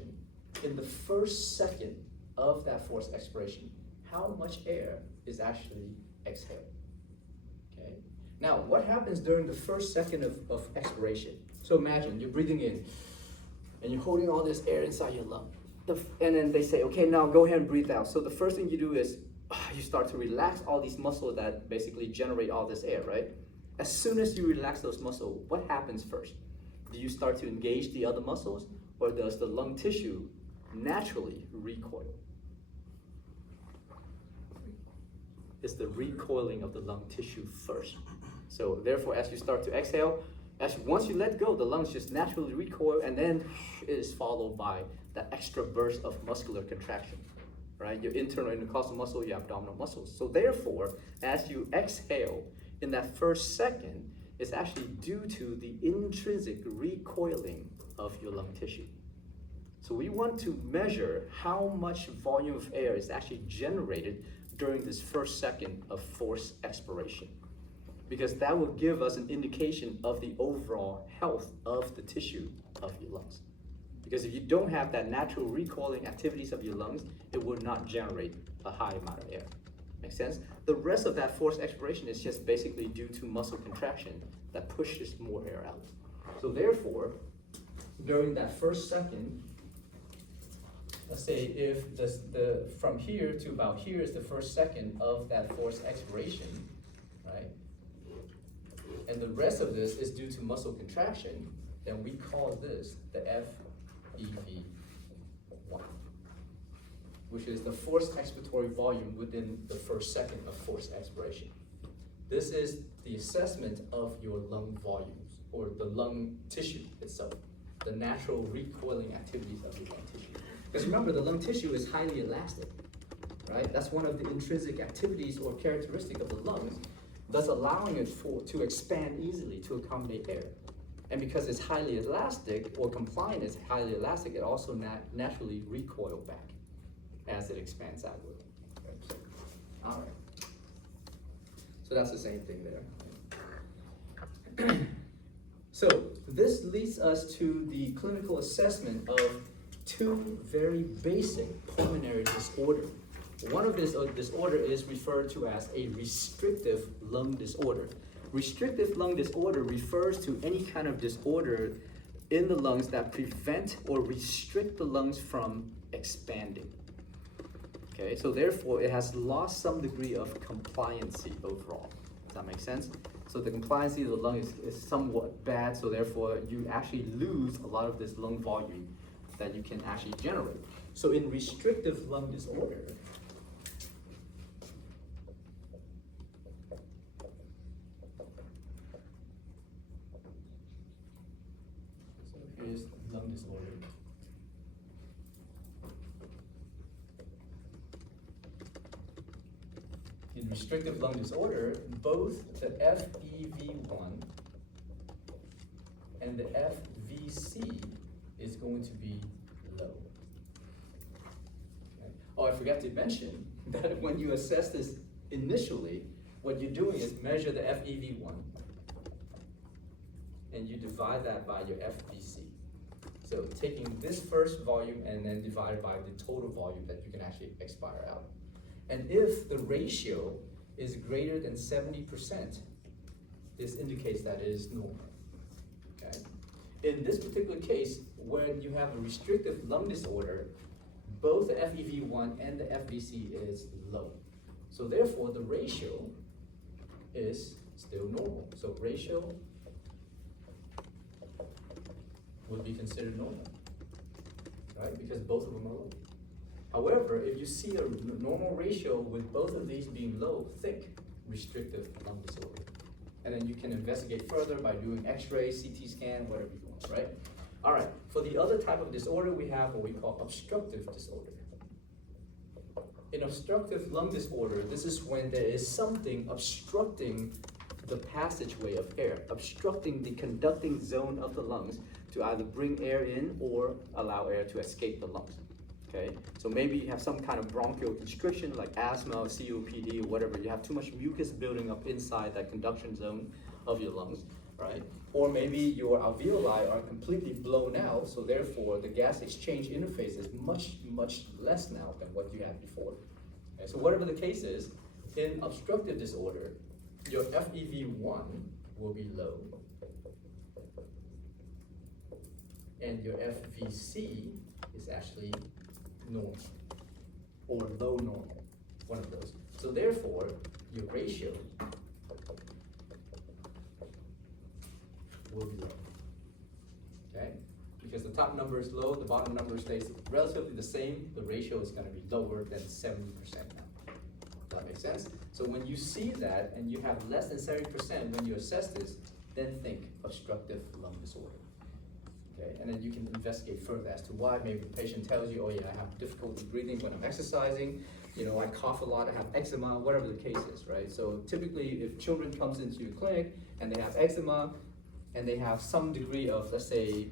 in the first second of that forced expiration, how much air is actually exhaled, okay? Now, what happens during the first second of expiration? So imagine you're breathing in, and you're holding all this air inside your lung. And then they say, okay, now go ahead and breathe out. So the first thing you do is you start to relax all these muscles that basically generate all this air, right? As soon as you relax those muscles, what happens first? Do you start to engage the other muscles, or does the lung tissue naturally recoil? It's the recoiling of the lung tissue first. So therefore, as you start to exhale, once you let go, the lungs just naturally recoil, and then it is followed by that extra burst of muscular contraction, right? Your internal intercostal muscle, your abdominal muscles. So therefore, as you exhale, in that first second, it's actually due to the intrinsic recoiling of your lung tissue. So we want to measure how much volume of air is actually generated during this first second of forced expiration, because that will give us an indication of the overall health of the tissue of your lungs. Because if you don't have that natural recoiling activities of your lungs, it will not generate a high amount of air. Make sense? The rest of that forced expiration is just basically due to muscle contraction that pushes more air out. So therefore, during that first second, let's say if the from here to about here is the first second of that forced expiration, right? And the rest of this is due to muscle contraction, then we call this the FEV1, which is the forced expiratory volume within the first second of forced expiration. This is the assessment of your lung volumes, or the lung tissue itself, the natural recoiling activities of your lung tissue. Because remember, the lung tissue is highly elastic, right? That's one of the intrinsic activities or characteristic of the lungs, thus allowing it to expand easily to accommodate air. And because it's highly elastic, or compliant is highly elastic, it also naturally recoil back as it expands outward. Right? All right. So that's the same thing there. So this leads us to the clinical assessment of two very basic pulmonary disorders. One of this disorder is referred to as a restrictive lung disorder. Restrictive lung disorder refers to any kind of disorder in the lungs that prevent or restrict the lungs from expanding. Okay, so therefore it has lost some degree of compliancy overall. Does that make sense? So the compliancy of the lung is somewhat bad, so therefore you actually lose a lot of this lung volume that you can actually generate. So in restrictive lung disorder, here's lung disorder. In restrictive lung disorder, both the FEV1 and the FVC is going to be low. Okay. Oh, I forgot to mention that when you assess this initially, what you're doing is measure the FEV1 and you divide that by your FVC. So taking this first volume and then divided by the total volume that you can actually expire out. And if the ratio is greater than 70%, this indicates that it is normal. Okay? In this particular case, when you have a restrictive lung disorder, both the FEV1 and the FVC is low. So therefore, the ratio is still normal. So ratio would be considered normal, right? Because both of them are low. However, if you see a normal ratio with both of these being low, think restrictive lung disorder. And then you can investigate further by doing X-ray, CT scan, whatever you want, right? All right, for the other type of disorder, we have what we call obstructive disorder. In obstructive lung disorder, this is when there is something obstructing the passageway of air, obstructing the conducting zone of the lungs to either bring air in or allow air to escape the lungs. Okay, so maybe you have some kind of bronchial constriction like asthma or COPD or whatever. You have too much mucus building up inside that conduction zone of your lungs, right? Or maybe your alveoli are completely blown out, so therefore the gas exchange interface is much, much less now than what you had before. Okay, so whatever the case is, in obstructive disorder, your FEV1 will be low, and your FVC is actually normal, or low normal, one of those. So therefore, your ratio will be low, okay? Because the top number is low, the bottom number stays relatively the same, the ratio is gonna be lower than 70% now. Does that make sense? So when you see that and you have less than 70% when you assess this, then think obstructive lung disorder. Okay, and then you can investigate further as to why. Maybe the patient tells you, oh yeah, I have difficulty breathing when I'm exercising, you know, I cough a lot, I have eczema, whatever the case is, right? So typically if children comes into your clinic and they have eczema and they have some degree of, let's say,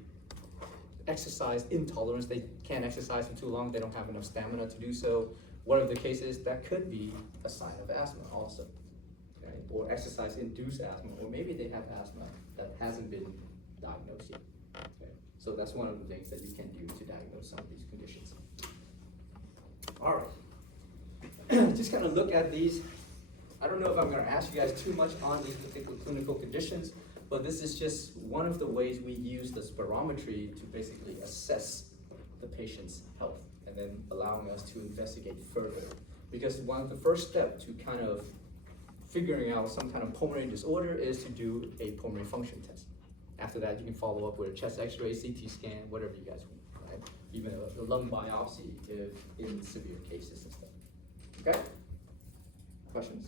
exercise intolerance, they can't exercise for too long, they don't have enough stamina to do so, whatever the case is, that could be a sign of asthma also, okay? Or exercise-induced asthma, or maybe they have asthma that hasn't been diagnosed yet. Okay, so that's one of the things that you can do to diagnose some of these conditions. All right, just kind of look at these. I don't know if I'm going to ask you guys too much on these particular clinical conditions, but this is just one of the ways we use the spirometry to basically assess the patient's health and then allowing us to investigate further. Because one of the first steps to kind of figuring out some kind of pulmonary disorder is to do a pulmonary function test. After that, you can follow up with a chest x-ray, CT scan, whatever you guys want, right? Even a lung biopsy if in severe cases and stuff. Okay? Questions?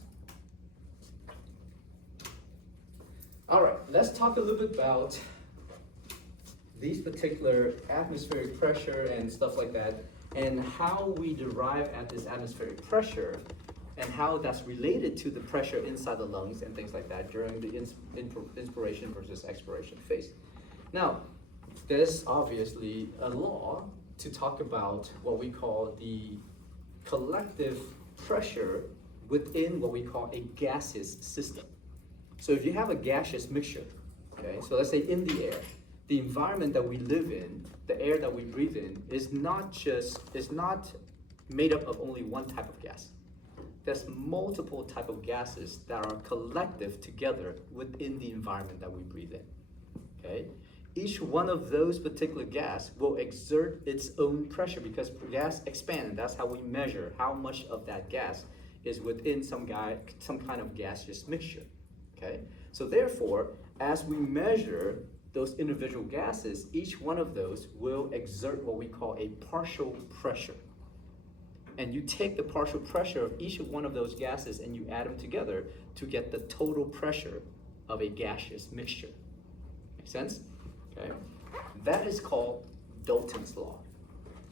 All right, let's talk a little bit about these particular atmospheric pressure and stuff like that, and how we derive at this atmospheric pressure and how that's related to the pressure inside the lungs and things like that during the inspiration versus expiration phase. Now, there's obviously a law to talk about what we call the collective pressure within what we call a gaseous system. So if you have a gaseous mixture, okay, so let's say in the air, the environment that we live in, the air that we breathe in, is not made up of only one type of gas. There's multiple type of gases that are collective together within the environment that we breathe in, okay? Each one of those particular gas will exert its own pressure because gas expands, and that's how we measure how much of that gas is within some kind of gaseous mixture, okay? So therefore, as we measure those individual gases, each one of those will exert what we call a partial pressure. And you take the partial pressure of each one of those gases and you add them together to get the total pressure of a gaseous mixture. Make sense? Okay. That is called Dalton's law.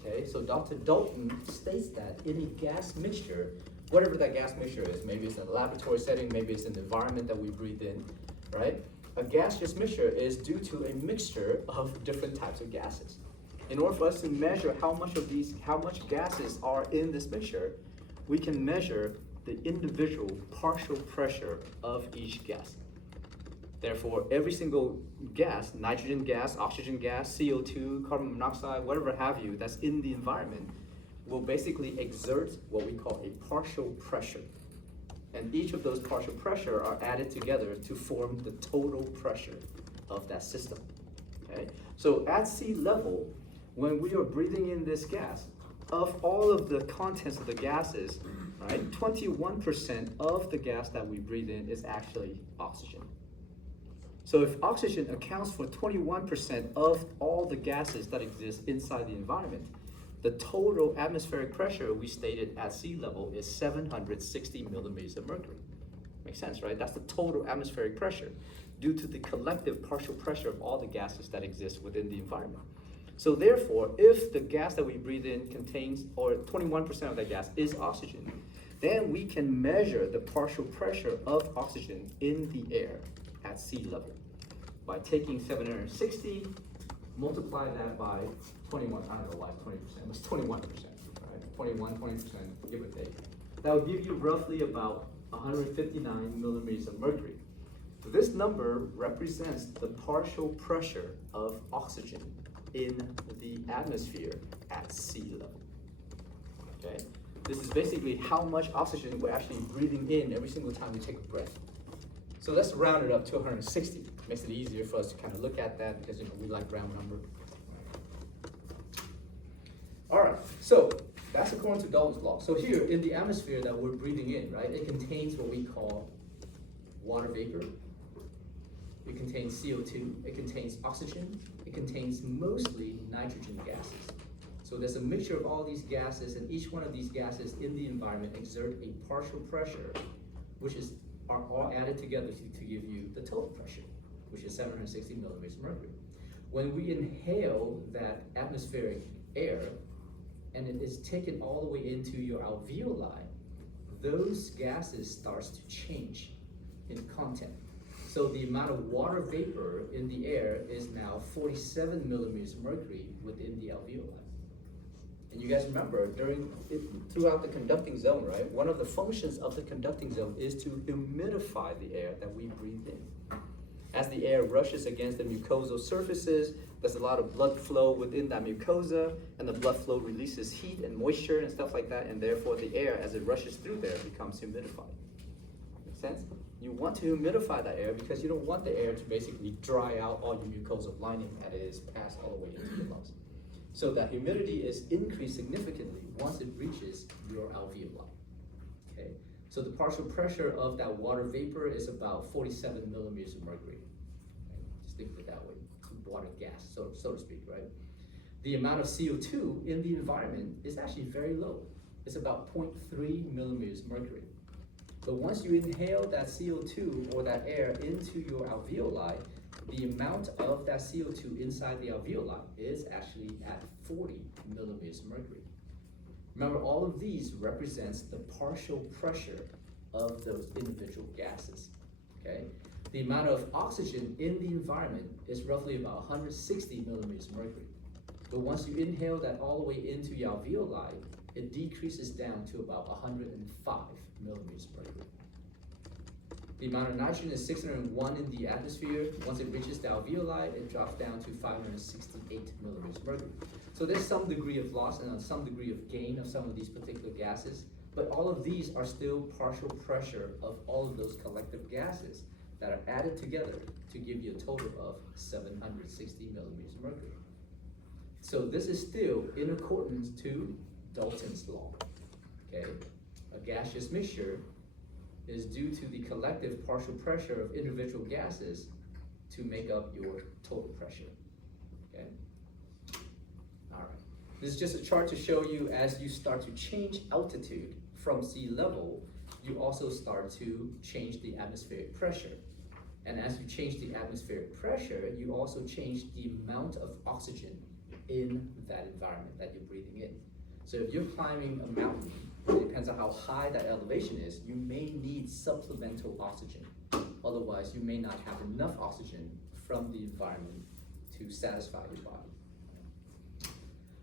Okay, so Dr. Dalton states that in a gas mixture, whatever that gas mixture is, maybe it's in a laboratory setting, maybe it's in the environment that we breathe in, right? A gaseous mixture is due to a mixture of different types of gases. In order for us to measure how much gases are in this mixture, we can measure the individual partial pressure of each gas. Therefore, every single gas, nitrogen gas, oxygen gas, CO2, carbon monoxide, whatever have you, that's in the environment, will basically exert what we call a partial pressure. And each of those partial pressure are added together to form the total pressure of that system, okay? So at sea level, when we are breathing in this gas, of all of the contents of the gases, right, 21% of the gas that we breathe in is actually oxygen. So if oxygen accounts for 21% of all the gases that exist inside the environment, the total atmospheric pressure we stated at sea level is 760 millimeters of mercury. Makes sense, right? That's the total atmospheric pressure due to the collective partial pressure of all the gases that exist within the environment. So therefore, if the gas that we breathe in contains, or 21% of that gas is oxygen, then we can measure the partial pressure of oxygen in the air at sea level by taking 760, multiply that by 21, I don't know why 20%, it was 21%, right? 20%, give or take. That would give you roughly about 159 millimeters of mercury. This number represents the partial pressure of oxygen in the atmosphere at sea level, okay? This is basically how much oxygen we're actually breathing in every single time we take a breath. So let's round it up to 160. Makes it easier for us to kind of look at that because we like round number. All right, so that's according to Dalton's law. So here in the atmosphere that we're breathing in, right, it contains what we call water vapor. It contains CO2, it contains oxygen, it contains mostly nitrogen gases. So there's a mixture of all these gases, and each one of these gases in the environment exert a partial pressure, which are all added together to give you the total pressure, which is 760 millimeters of mercury. When we inhale that atmospheric air, and it is taken all the way into your alveoli, those gases starts to change in content. So the amount of water vapor in the air is now 47 millimeters of mercury within the alveoli. And you guys remember, throughout the conducting zone, right? One of the functions of the conducting zone is to humidify the air that we breathe in. As the air rushes against the mucosal surfaces, there's a lot of blood flow within that mucosa, and the blood flow releases heat and moisture and stuff like that, and therefore the air, as it rushes through there, becomes humidified. Make sense? You want to humidify that air because you don't want the air to basically dry out all your mucosal lining that is passed all the way into your lungs. So that humidity is increased significantly once it reaches your alveoli, okay? So the partial pressure of that water vapor is about 47 millimeters of mercury. Right? Just think of it that way, water gas, so to speak, right? The amount of CO2 in the environment is actually very low. It's about 0.3 millimeters of mercury. But once you inhale that CO2 or that air into your alveoli, the amount of that CO2 inside the alveoli is actually at 40 millimeters of mercury. Remember, all of these represents the partial pressure of those individual gases, okay? The amount of oxygen in the environment is roughly about 160 millimeters of mercury. But once you inhale that all the way into your alveoli, it decreases down to about 105 millimeters of mercury. The amount of nitrogen is 601 in the atmosphere. Once it reaches the alveoli, it drops down to 568 millimeters of mercury. So there's some degree of loss and some degree of gain of some of these particular gases, but all of these are still partial pressure of all of those collective gases that are added together to give you a total of 760 millimeters of mercury. So this is still in accordance to Dalton's law, okay? A gaseous mixture is due to the collective partial pressure of individual gases to make up your total pressure, okay? All right, this is just a chart to show you as you start to change altitude from sea level, you also start to change the atmospheric pressure. And as you change the atmospheric pressure, you also change the amount of oxygen in that environment that you're breathing in. So if you're climbing a mountain, it depends on how high that elevation is, you may need supplemental oxygen. Otherwise, you may not have enough oxygen from the environment to satisfy your body.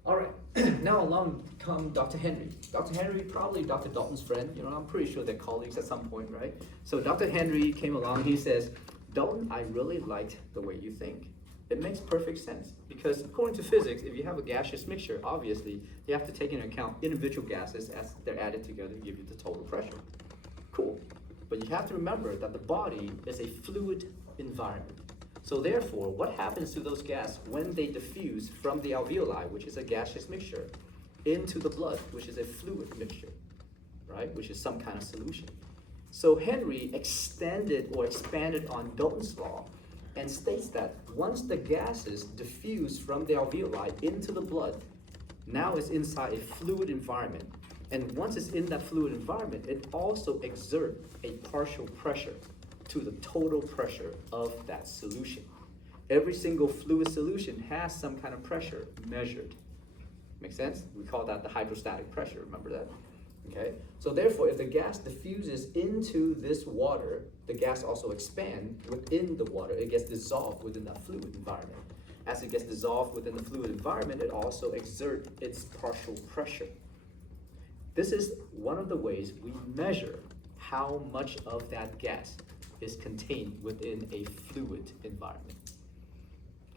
All right, now along come Dr. Henry. Dr. Henry, probably Dr. Dalton's friend. You know, I'm pretty sure they're colleagues at some point, right? So Dr. Henry came along, he says, Dalton, I really liked the way you think. It makes perfect sense because according to physics, if you have a gaseous mixture, obviously you have to take into account individual gases as they're added together to give you the total pressure. Cool, but you have to remember that the body is a fluid environment. So therefore, what happens to those gases when they diffuse from the alveoli, which is a gaseous mixture, into the blood, which is a fluid mixture, right? Which is some kind of solution. So Henry extended or expanded on Dalton's law and states that once the gases diffuse from the alveoli into the blood, now it's inside a fluid environment. And once it's in that fluid environment, it also exerts a partial pressure to the total pressure of that solution. Every single fluid solution has some kind of pressure measured. Make sense? We call that the hydrostatic pressure, remember that? Okay, so therefore, if the gas diffuses into this water, the gas also expands within the water. It gets dissolved within that fluid environment. As it gets dissolved within the fluid environment, it also exerts its partial pressure. This is one of the ways we measure how much of that gas is contained within a fluid environment.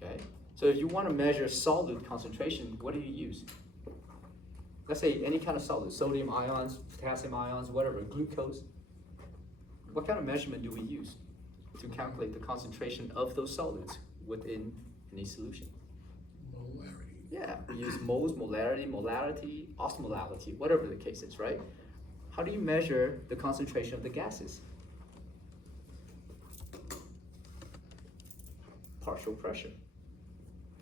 Okay, so if you want to measure solid concentration, what do you use? Let's say any kind of solid, sodium ions, potassium ions, whatever, glucose. What kind of measurement do we use to calculate the concentration of those solids within any solution? Molarity. Yeah, we use moles, molarity, osmolality, whatever the case is, right? How do you measure the concentration of the gases? Partial pressure.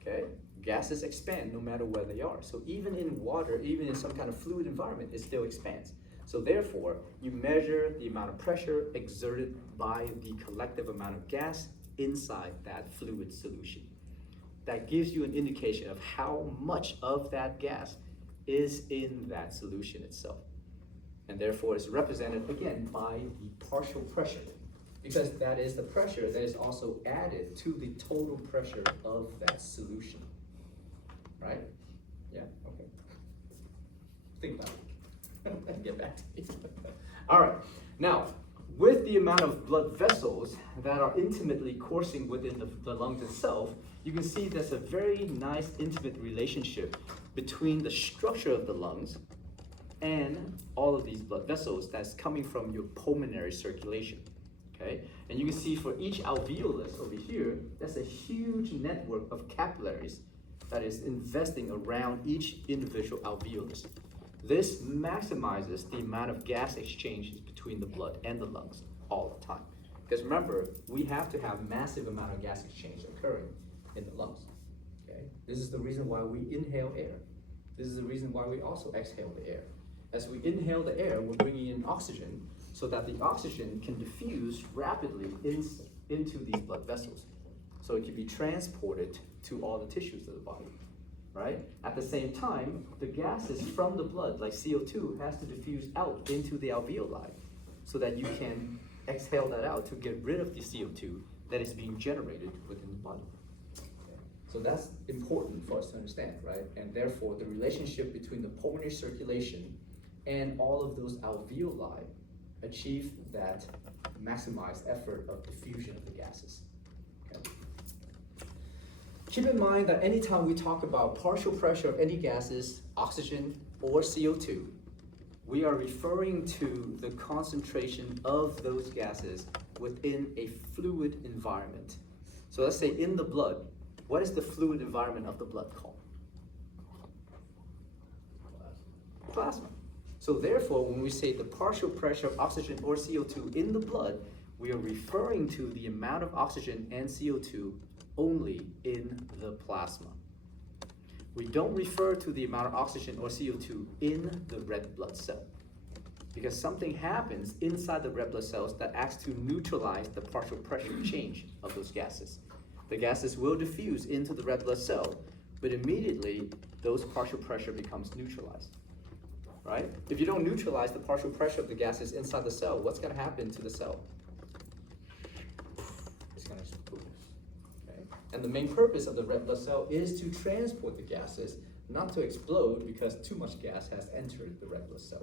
Okay? Gases expand no matter where they are. So even in water, even in some kind of fluid environment, it still expands. So therefore, you measure the amount of pressure exerted by the collective amount of gas inside that fluid solution. That gives you an indication of how much of that gas is in that solution itself. And therefore, it's represented again by the partial pressure, because that is the pressure that is also added to the total pressure of that solution. Right? Yeah, okay. Think about it. Get back to me. All right, now, with the amount of blood vessels that are intimately coursing within the lungs itself, you can see there's a very nice intimate relationship between the structure of the lungs and all of these blood vessels that's coming from your pulmonary circulation. Okay? And you can see for each alveolus over here, that's a huge network of capillaries that is investing around each individual alveolus. This maximizes the amount of gas exchanges between the blood and the lungs all the time. Because remember, we have to have massive amount of gas exchange occurring in the lungs. Okay? This is the reason why we inhale air. This is the reason why we also exhale the air. As we inhale the air, we're bringing in oxygen so that the oxygen can diffuse rapidly into these blood vessels. So it can be transported to all the tissues of the body, right? At the same time, the gases from the blood, like CO2, has to diffuse out into the alveoli so that you can exhale that out to get rid of the CO2 that is being generated within the body. Okay. So that's important for us to understand, right? And therefore, the relationship between the pulmonary circulation and all of those alveoli achieve that maximized effort of diffusion of the gases. Okay. Keep in mind that anytime we talk about partial pressure of any gases, oxygen or CO2, we are referring to the concentration of those gases within a fluid environment. So let's say in the blood, what is the fluid environment of the blood called? Plasma. So therefore, when we say the partial pressure of oxygen or CO2 in the blood, we are referring to the amount of oxygen and CO2 only in the plasma. We don't refer to the amount of oxygen or CO2 in the red blood cell, because something happens inside the red blood cells that acts to neutralize the partial pressure change of those gases. The gases will diffuse into the red blood cell, but immediately those partial pressure becomes neutralized, right? If you don't neutralize the partial pressure of the gases inside the cell, what's going to happen to the cell? It's going to explode. Okay? And the main purpose of the red blood cell is to transport the gases, not to explode, because too much gas has entered the red blood cell.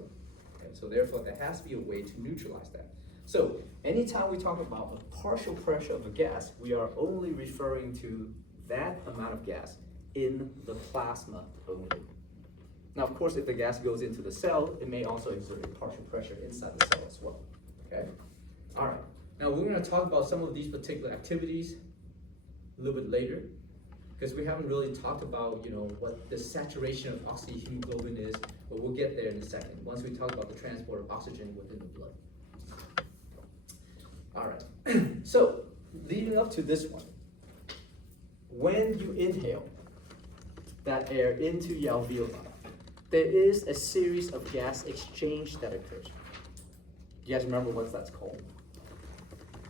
Okay? So therefore, there has to be a way to neutralize that. So anytime we talk about a partial pressure of a gas, we are only referring to that amount of gas in the plasma only. Now, of course, if the gas goes into the cell, it may also exert a partial pressure inside the cell as well. Okay? All right. Now, we're going to talk about some of these particular activities a little bit later, because we haven't really talked about, what the saturation of oxyhemoglobin is, but we'll get there in a second, once we talk about the transport of oxygen within the blood. All right. So, leading up to this one, when you inhale that air into your alveoli, there is a series of gas exchange that occurs. Do you guys remember what that's called?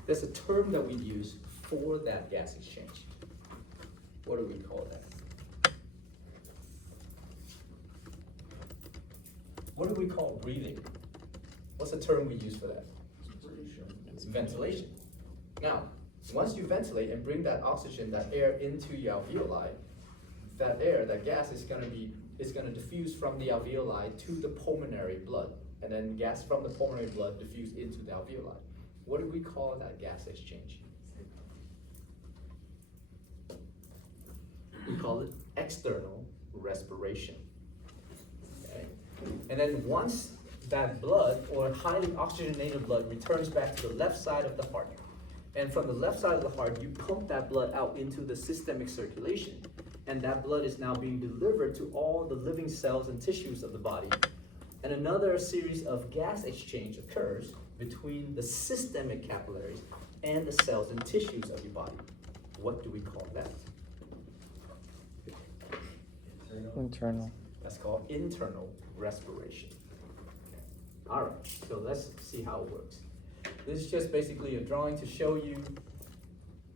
There's a term that we use for that gas exchange. What do we call that? what do we call breathing? What's the term we use for that? It's ventilation. Now, once you ventilate and bring that oxygen, that air into your alveoli, that air, that gas is gonna diffuse from the alveoli to the pulmonary blood, and then gas from the pulmonary blood diffuse into the alveoli. What do we call that gas exchange? We call it external respiration. Okay? And then once that blood, or highly oxygenated blood, returns back to the left side of the heart, and from the left side of the heart, you pump that blood out into the systemic circulation, and that blood is now being delivered to all the living cells and tissues of the body. And another series of gas exchange occurs between the systemic capillaries and the cells and tissues of your body. What do we call that? Internal. That's called internal respiration. All right, so let's see how it works. This is just basically a drawing to show you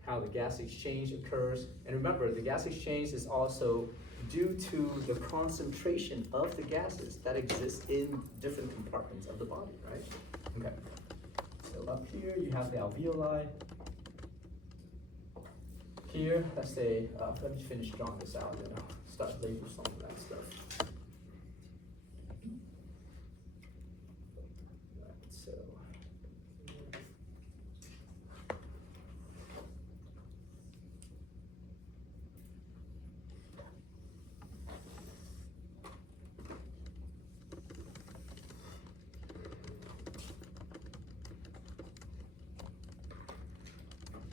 how the gas exchange occurs. And remember, the gas exchange is also due to the concentration of the gases that exist in different compartments of the body, right? Okay, so up here you have the alveoli. Here, let's say, let me finish drawing this out, and I'll start labeling some of that stuff. Right, so.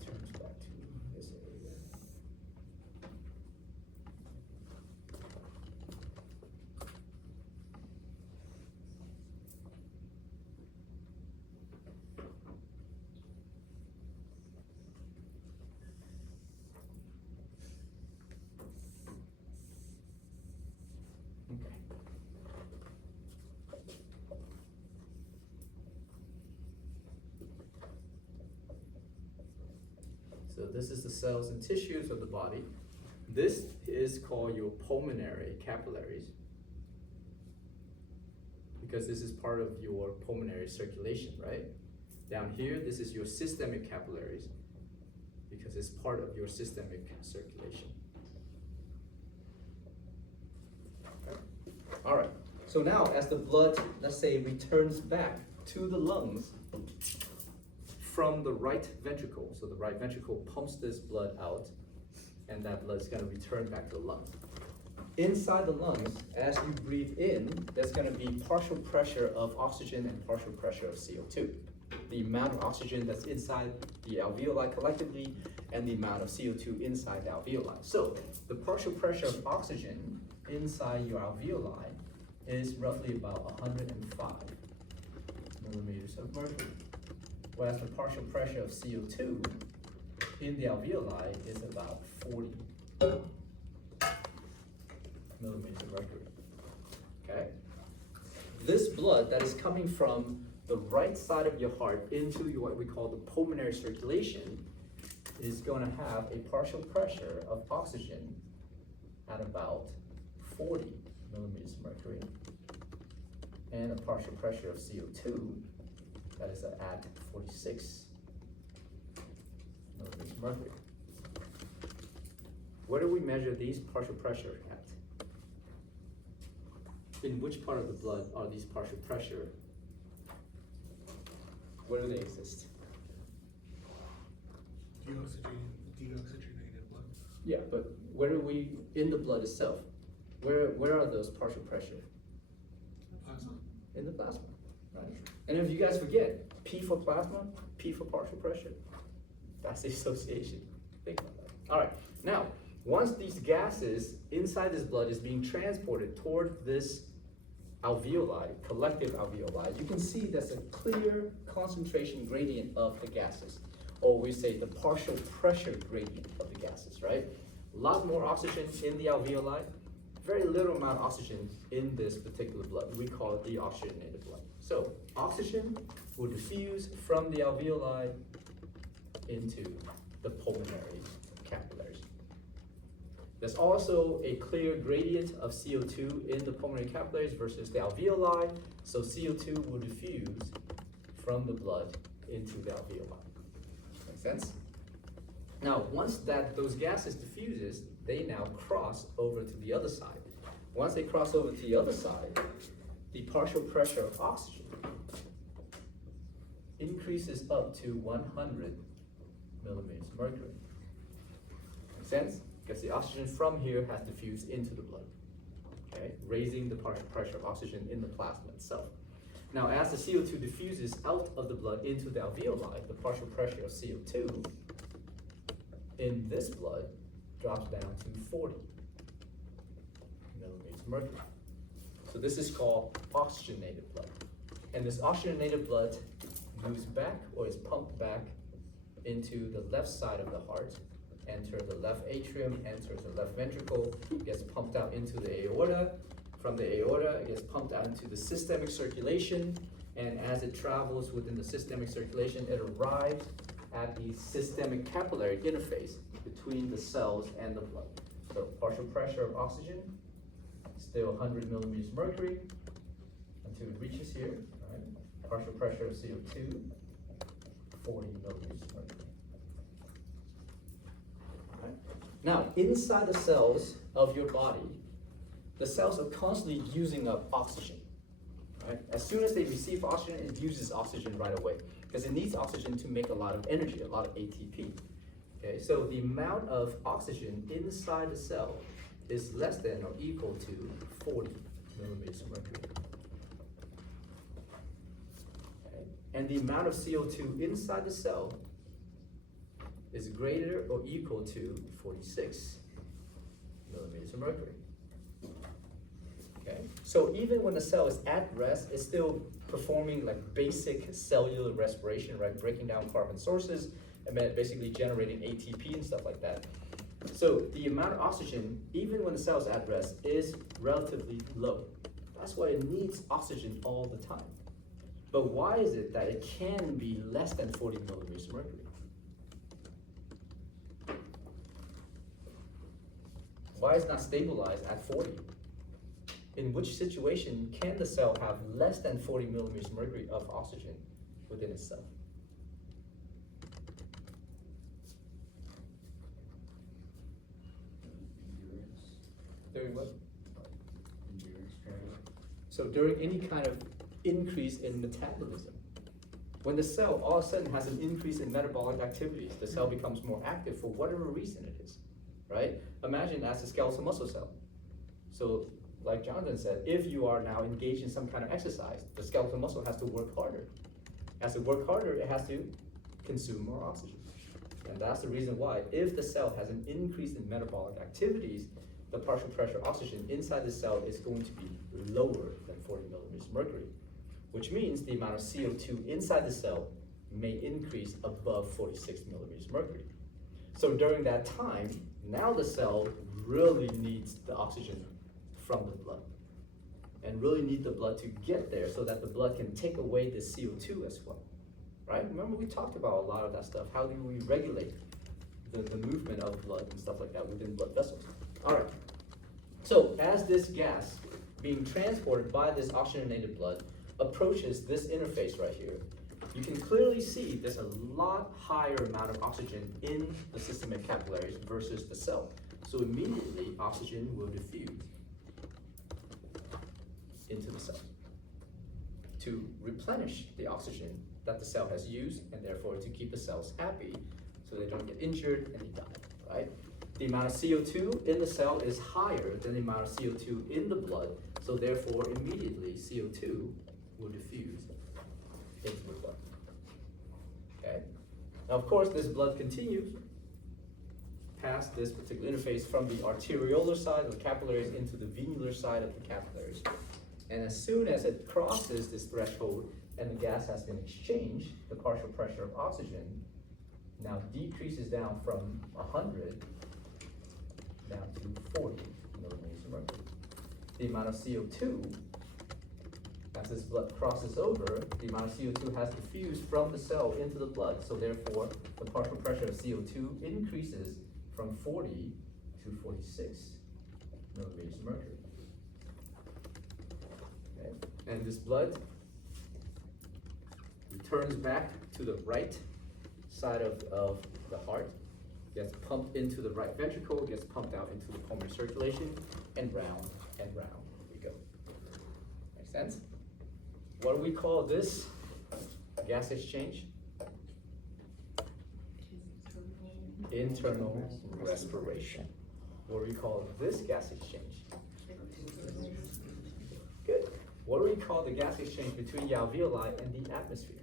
Turns back to this area. Okay. So this is the cells and tissues of the body. This is called your pulmonary capillaries, because this is part of your pulmonary circulation, right? Down here, this is your systemic capillaries, because it's part of your systemic circulation. All right, so now as the blood, let's say, returns back to the lungs from the right ventricle, so the right ventricle pumps this blood out, and that blood is gonna return back to the lungs. Inside the lungs, as you breathe in, there's gonna be partial pressure of oxygen and partial pressure of CO2. The amount of oxygen that's inside the alveoli collectively, and the amount of CO2 inside the alveoli. So the partial pressure of oxygen inside your alveoli is roughly about 105 millimeters of mercury, whereas the partial pressure of CO2 in the alveoli is about 40 millimeters of mercury. Okay? This blood that is coming from the right side of your heart into what we call the pulmonary circulation is going to have a partial pressure of oxygen at about 40 millimeters of mercury, and a partial pressure of CO2 that is at 46 millimeters of mercury. Where do we measure these partial pressure at? In which part of the blood are these partial pressure? Where do they exist? Deoxygenated blood. Yeah, but where are we in the blood itself? Where are those partial pressure? Plasma. In the plasma, right? And if you guys forget, P for plasma, P for partial pressure. That's the association. Think about that. All right, now, once these gases inside this blood is being transported toward this alveoli, collective alveoli, you can see there's a clear concentration gradient of the gases, or we say the partial pressure gradient of the gases, right? A lot more oxygen in the alveoli, very little amount of oxygen in this particular blood. We call it deoxygenated blood. So oxygen will diffuse from the alveoli into the pulmonary capillaries. There's also a clear gradient of CO2 in the pulmonary capillaries versus the alveoli, so CO2 will diffuse from the blood into the alveoli. Make sense? Now, once those gases diffuses, they now cross over to the other side. Once they cross over to the other side, the partial pressure of oxygen increases up to 100 millimeters of mercury. Make sense? Because the oxygen from here has diffused into the blood, okay? Raising the partial pressure of oxygen in the plasma itself. Now, as the CO2 diffuses out of the blood into the alveoli, the partial pressure of CO2 in this blood drops down to 40 millimeters of mercury. So this is called oxygenated blood. And this oxygenated blood moves back or is pumped back into the left side of the heart, enters the left atrium, enters the left ventricle, gets pumped out into the aorta. From the aorta, it gets pumped out into the systemic circulation, and as it travels within the systemic circulation, it arrives at the systemic capillary interface between the cells and the blood. So partial pressure of oxygen, still 100 millimeters of mercury until it reaches here, right? Partial pressure of CO2, 40 millimeters of mercury. Right? Now, inside the cells of your body, the cells are constantly using up oxygen. Right? As soon as they receive oxygen, it uses oxygen right away because it needs oxygen to make a lot of energy, a lot of ATP. Okay, so the amount of oxygen inside the cell is less than or equal to 40 millimeters of mercury. Okay. And the amount of CO2 inside the cell is greater or equal to 46 millimeters of mercury. Okay. So even when the cell is at rest, it's still performing like basic cellular respiration, right? Breaking down carbon sources and then basically generating ATP and stuff like that. So the amount of oxygen, even when the cell is at rest, is relatively low. That's why it needs oxygen all the time. But why is it that it can be less than 40 millimeters of mercury? Why is it not stabilized at 40? In which situation can the cell have less than 40 millimeters of mercury of oxygen within itself? During what? So during any kind of increase in metabolism, when the cell all of a sudden has an increase in metabolic activities, the cell becomes more active for whatever reason it is, right? Imagine as a skeletal muscle cell. So like Jonathan said, if you are now engaged in some kind of exercise, the skeletal muscle has to work harder. As it work harder, it has to consume more oxygen. And that's the reason why, if the cell has an increase in metabolic activities, the partial pressure of oxygen inside the cell is going to be lower than 40 millimeters of mercury, which means the amount of CO2 inside the cell may increase above 46 millimeters of mercury. So during that time, now the cell really needs the oxygen from the blood and really need the blood to get there so that the blood can take away the CO2 as well, right? Remember we talked about a lot of that stuff. How do we regulate the movement of blood and stuff like that within blood vessels? All right, so as this gas being transported by this oxygenated blood approaches this interface right here, you can clearly see there's a lot higher amount of oxygen in the systemic capillaries versus the cell. So immediately oxygen will diffuse into the cell to replenish the oxygen that the cell has used, and therefore to keep the cells happy so they don't get injured and they die, right? The amount of CO2 in the cell is higher than the amount of CO2 in the blood, so therefore immediately CO2 will diffuse into the blood. Okay? Now of course this blood continues past this particular interface from the arteriolar side of the capillaries into the venular side of the capillaries. And as soon as it crosses this threshold and the gas has been exchanged, the partial pressure of oxygen now decreases down from 100 down to 40 millimeters of mercury. The amount of CO2, as this blood crosses over, the amount of CO2 has diffused from the cell into the blood, so therefore the partial pressure of CO2 increases from 40 246 millimeters of mercury. Okay. And this blood returns back to the right side of the heart, gets pumped into the right ventricle, gets pumped out into the pulmonary circulation, and round we go. Make sense? What do we call this gas exchange? Internal respiration. What do we call this gas exchange? Good. What do we call the gas exchange between the alveoli and the atmosphere?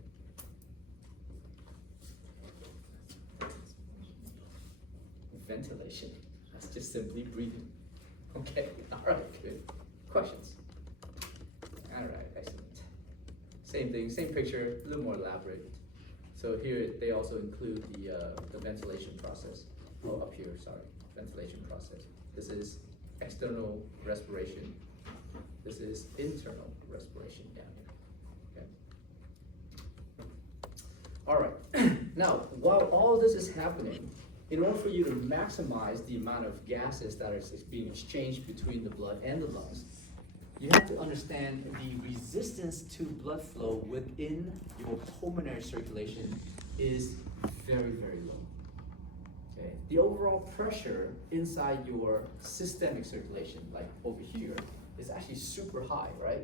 Ventilation. That's just simply breathing. Okay, all right, good. Questions? All right, excellent. Same thing, same picture, a little more elaborate. So here they also include the ventilation process. Oh, up here, sorry, ventilation process. This is external respiration. This is internal respiration down here. Okay. All right. Now, while all this is happening, in order for you to maximize the amount of gases that are being exchanged between the blood and the lungs, you have to understand the resistance to blood flow within your pulmonary circulation is very, very low. Okay? The overall pressure inside your systemic circulation, like over here, is actually super high, right?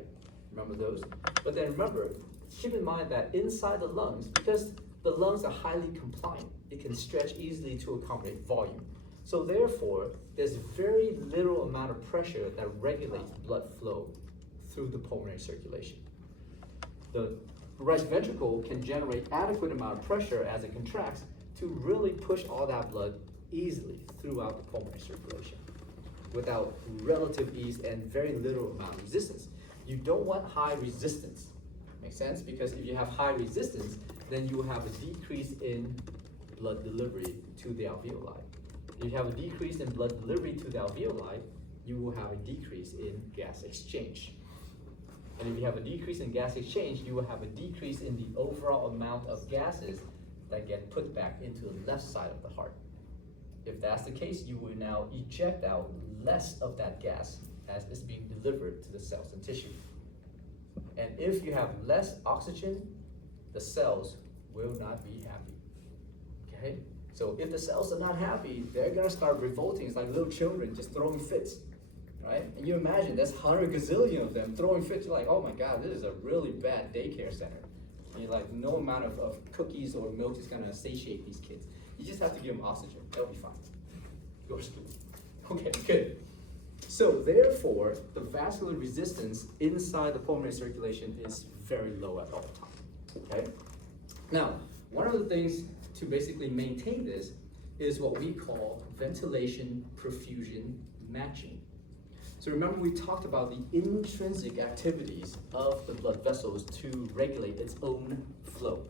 Remember those? But then remember, keep in mind that inside the lungs, because the lungs are highly compliant, it can stretch easily to accommodate volume. So therefore, there's very little amount of pressure that regulates blood flow through the pulmonary circulation. The right ventricle can generate adequate amount of pressure as it contracts to really push all that blood easily throughout the pulmonary circulation without relative ease and very little amount of resistance. You don't want high resistance. Make sense? Because if you have high resistance, then you will have a decrease in blood delivery to the alveoli. If you have a decrease in blood delivery to the alveoli, you will have a decrease in gas exchange. And if you have a decrease in gas exchange, you will have a decrease in the overall amount of gases that get put back into the left side of the heart. If that's the case, you will now eject out less of that gas as it's being delivered to the cells and tissue. And if you have less oxygen, the cells will not be happy. Okay? So if the cells are not happy, they're gonna start revolting. It's like little children just throwing fits, right? And you imagine there's 100 gazillion of them throwing fits. You're like, oh my God, this is a really bad daycare center. And you're like, no amount of cookies or milk is gonna satiate these kids. You just have to give them oxygen. They'll be fine. Go to school. Okay, good. So therefore, the vascular resistance inside the pulmonary circulation is very low at all times. Okay? Now, one of the things to basically maintain this is what we call ventilation perfusion matching. So remember we talked about the intrinsic activities of the blood vessels to regulate its own flow,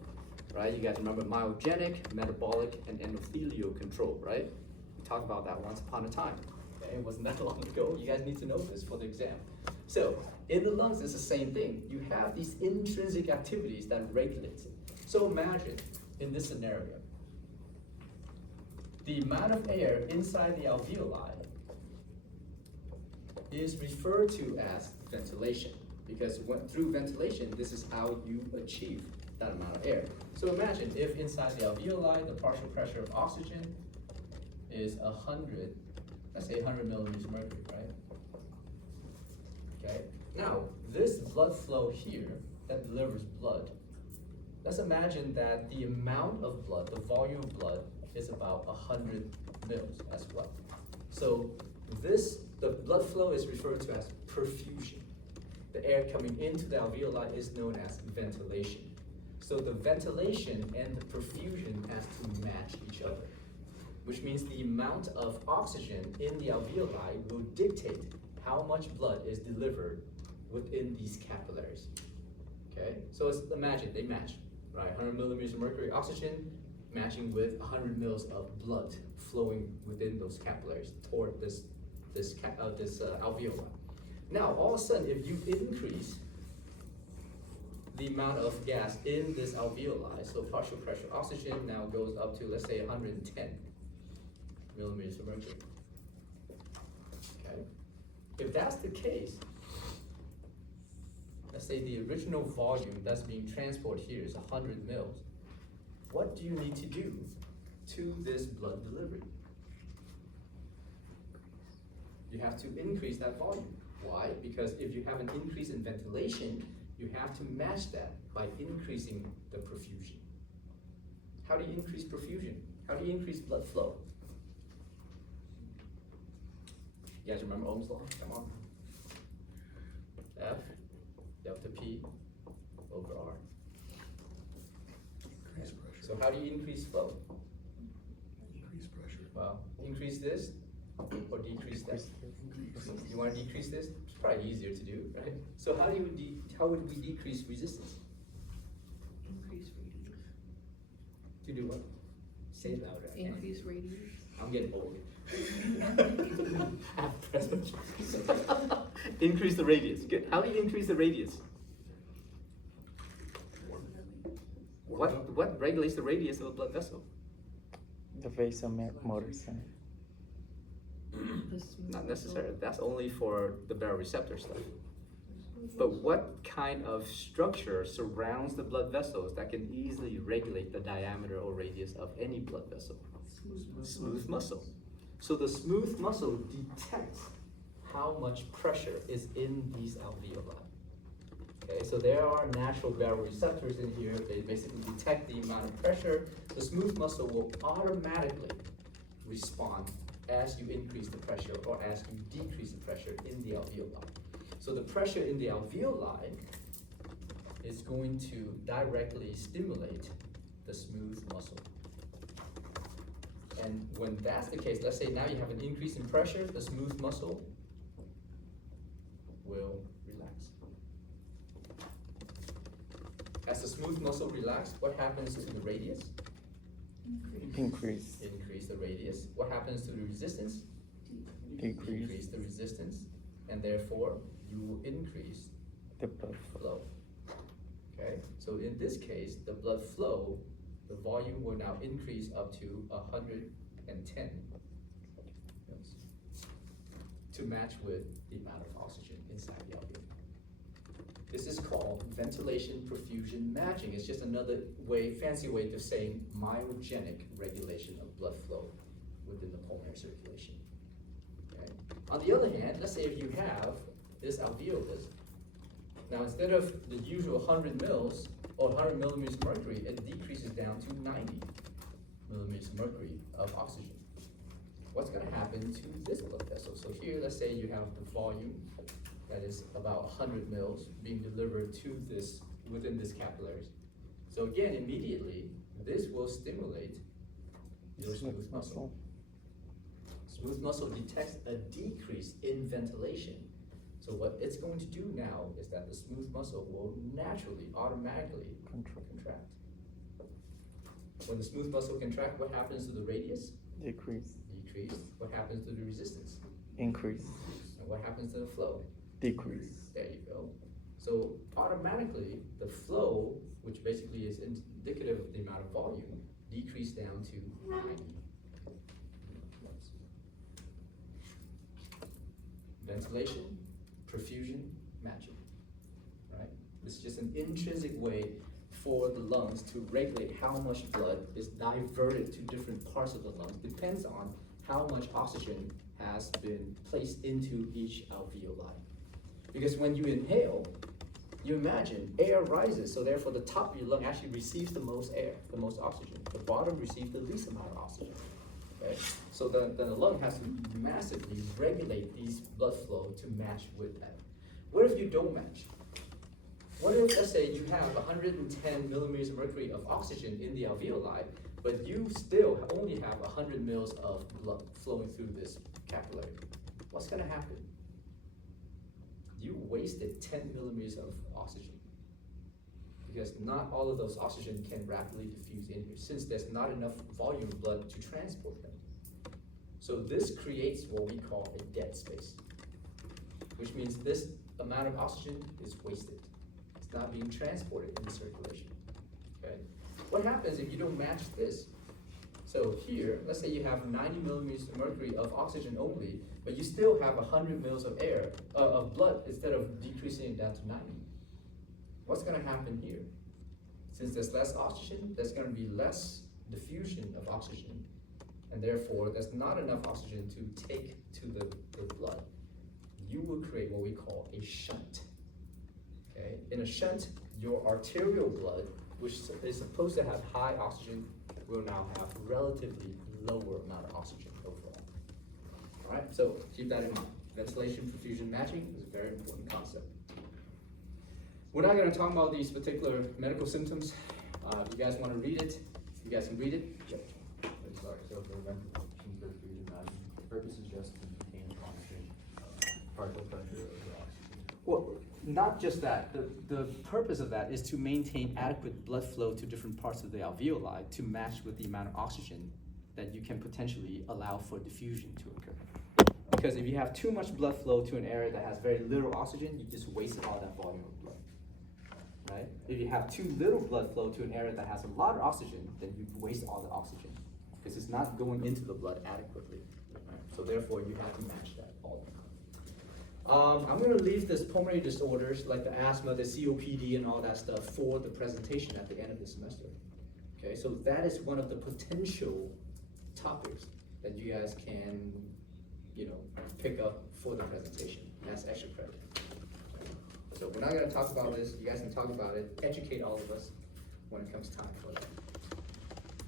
right? You guys remember myogenic, metabolic, and endothelial control, right? We talked about that once upon a time. Okay? It wasn't that long ago. You guys need to know this for the exam. So in the lungs, it's the same thing. You have these intrinsic activities that regulate it. So imagine in this scenario, the amount of air inside the alveoli is referred to as ventilation, because through ventilation, this is how you achieve that amount of air. So imagine if inside the alveoli, the partial pressure of oxygen is 100, let's say 100 millimeters of mercury, right? Okay, now this blood flow here that delivers blood, let's imagine that the amount of blood, the volume of blood, is about 100 mils as well. So the blood flow is referred to as perfusion. The air coming into the alveoli is known as ventilation. So the ventilation and the perfusion has to match each other, which means the amount of oxygen in the alveoli will dictate how much blood is delivered within these capillaries. Okay, so imagine they match, right? 100 millimeters of mercury oxygen matching with 100 mils of blood flowing within those capillaries toward this alveoli. Now, all of a sudden, if you increase the amount of gas in this alveoli, so partial pressure oxygen now goes up to, let's say, 110 millimeters of mercury. okay? If that's the case, let's say the original volume that's being transported here is 100 mils. What do you need to do to this blood delivery? You have to increase that volume. Why? Because if you have an increase in ventilation, you have to match that by increasing the perfusion. How do you increase perfusion? How do you increase blood flow? You guys remember Ohm's law? Come on. F delta P over R. Increase pressure. So how do you increase flow? Increase pressure. Well, increase this or decrease that. You want to decrease this? It's probably easier to do, right? So how would we decrease resistance? Increase radius. To do what? Say it louder. I can't. Increase radius. I'm getting old. I have to press my- Increase the radius. Good. How do you increase the radius? What regulates the radius of a blood vessel? The vasomotor center. The smooth Not necessarily. That's only for the baroreceptor stuff. But what kind of structure surrounds the blood vessels that can easily regulate the diameter or radius of any blood vessel? Smooth muscle. So the smooth muscle detects how much pressure is in these alveoli. Okay, so there are natural baroreceptors in here. They basically detect the amount of pressure. The smooth muscle will automatically respond as you increase the pressure or as you decrease the pressure in the alveoli. So the pressure in the alveoli is going to directly stimulate the smooth muscle. And when that's the case, let's say now you have an increase in pressure, the smooth muscle will relax. As the smooth muscle relaxes, what happens to the radius? Increase. Increase the radius. What happens to the resistance? Decrease. Decrease the resistance, and therefore you will increase The blood flow. flow. Okay, so in this case, the blood flow, the volume will now increase up to 110 mils to match with the amount of oxygen inside the alveoli. This is called ventilation perfusion matching. It's just another fancy way of saying myogenic regulation of blood flow within the pulmonary circulation. Okay. On the other hand, let's say if you have this alveolus, now instead of the usual 100 mils or 100 millimeters of mercury, it decreases down to 90 millimeters of mercury of oxygen. What's going to happen to this blood vessel? So here, let's say you have the volume that is about 100 mils being delivered to this, within this capillaries. So again, immediately, this will stimulate your smooth muscle. Smooth muscle detects a decrease in ventilation. So what it's going to do now is that the smooth muscle will naturally, automatically contract. When the smooth muscle contracts, what happens to the radius? Decrease. Decrease. What happens to the resistance? Increase. And what happens to the flow? Decrease. There you go. So automatically, the flow, which basically is indicative of the amount of volume, decreased down to 90. Ventilation, perfusion, matching, right? It's just an intrinsic way for the lungs to regulate how much blood is diverted to different parts of the lungs. Depends on how much oxygen has been placed into each alveoli. Because when you inhale, you imagine air rises, so therefore the top of your lung actually receives the most air, the most oxygen. The bottom receives the least amount of oxygen. Okay? So then the lung has to massively regulate these blood flow to match with that. What if you don't match? What if, let's say, you have 110 millimeters of mercury of oxygen in the alveoli, but you still only have 100 mils of blood flowing through this capillary? What's going to happen? You wasted 10 millimeters of oxygen, because not all of those oxygen can rapidly diffuse in here, since there's not enough volume of blood to transport them. So this creates what we call a dead space, which means this amount of oxygen is wasted. It's not being transported in the circulation. Okay? What happens if you don't match this? So here, let's say you have 90 millimeters of mercury of oxygen only, but you still have 100 mils of air, of blood, instead of decreasing it down to 90. What's gonna happen here? Since there's less oxygen, there's gonna be less diffusion of oxygen, and therefore there's not enough oxygen to take to the blood. You will create what we call a shunt. Okay? In a shunt, your arterial blood, which is supposed to have high oxygen, will now have relatively lower amount of oxygen overall. Alright, so keep that in mind. Ventilation perfusion matching is a very important concept. We're not going to talk about these particular medical symptoms. If you guys want to read it, you guys can read it. Yep. Sorry, so for ventilation perfusion matching, the purpose is just to maintain constant partial pressure of the oxygen. Well, not just that. The purpose of that is to maintain adequate blood flow to different parts of the alveoli to match with the amount of oxygen that you can potentially allow for diffusion to occur. Because if you have too much blood flow to an area that has very little oxygen, you just wasted all that volume of blood. Right? If you have too little blood flow to an area that has a lot of oxygen, then you waste all the oxygen because it's not going into the blood adequately. Right? So therefore, you have to match that all the time. I'm going to leave this pulmonary disorders like the asthma, the COPD, and all that stuff for the presentation at the end of the semester. Okay, so that is one of the potential topics that you guys can, pick up for the presentation. That's extra credit. So we're not going to talk about this. You guys can talk about it. Educate all of us when it comes time for that.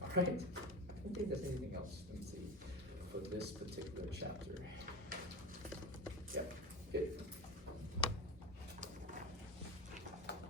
All right. I don't think there's anything else. Let me see for this particular chapter.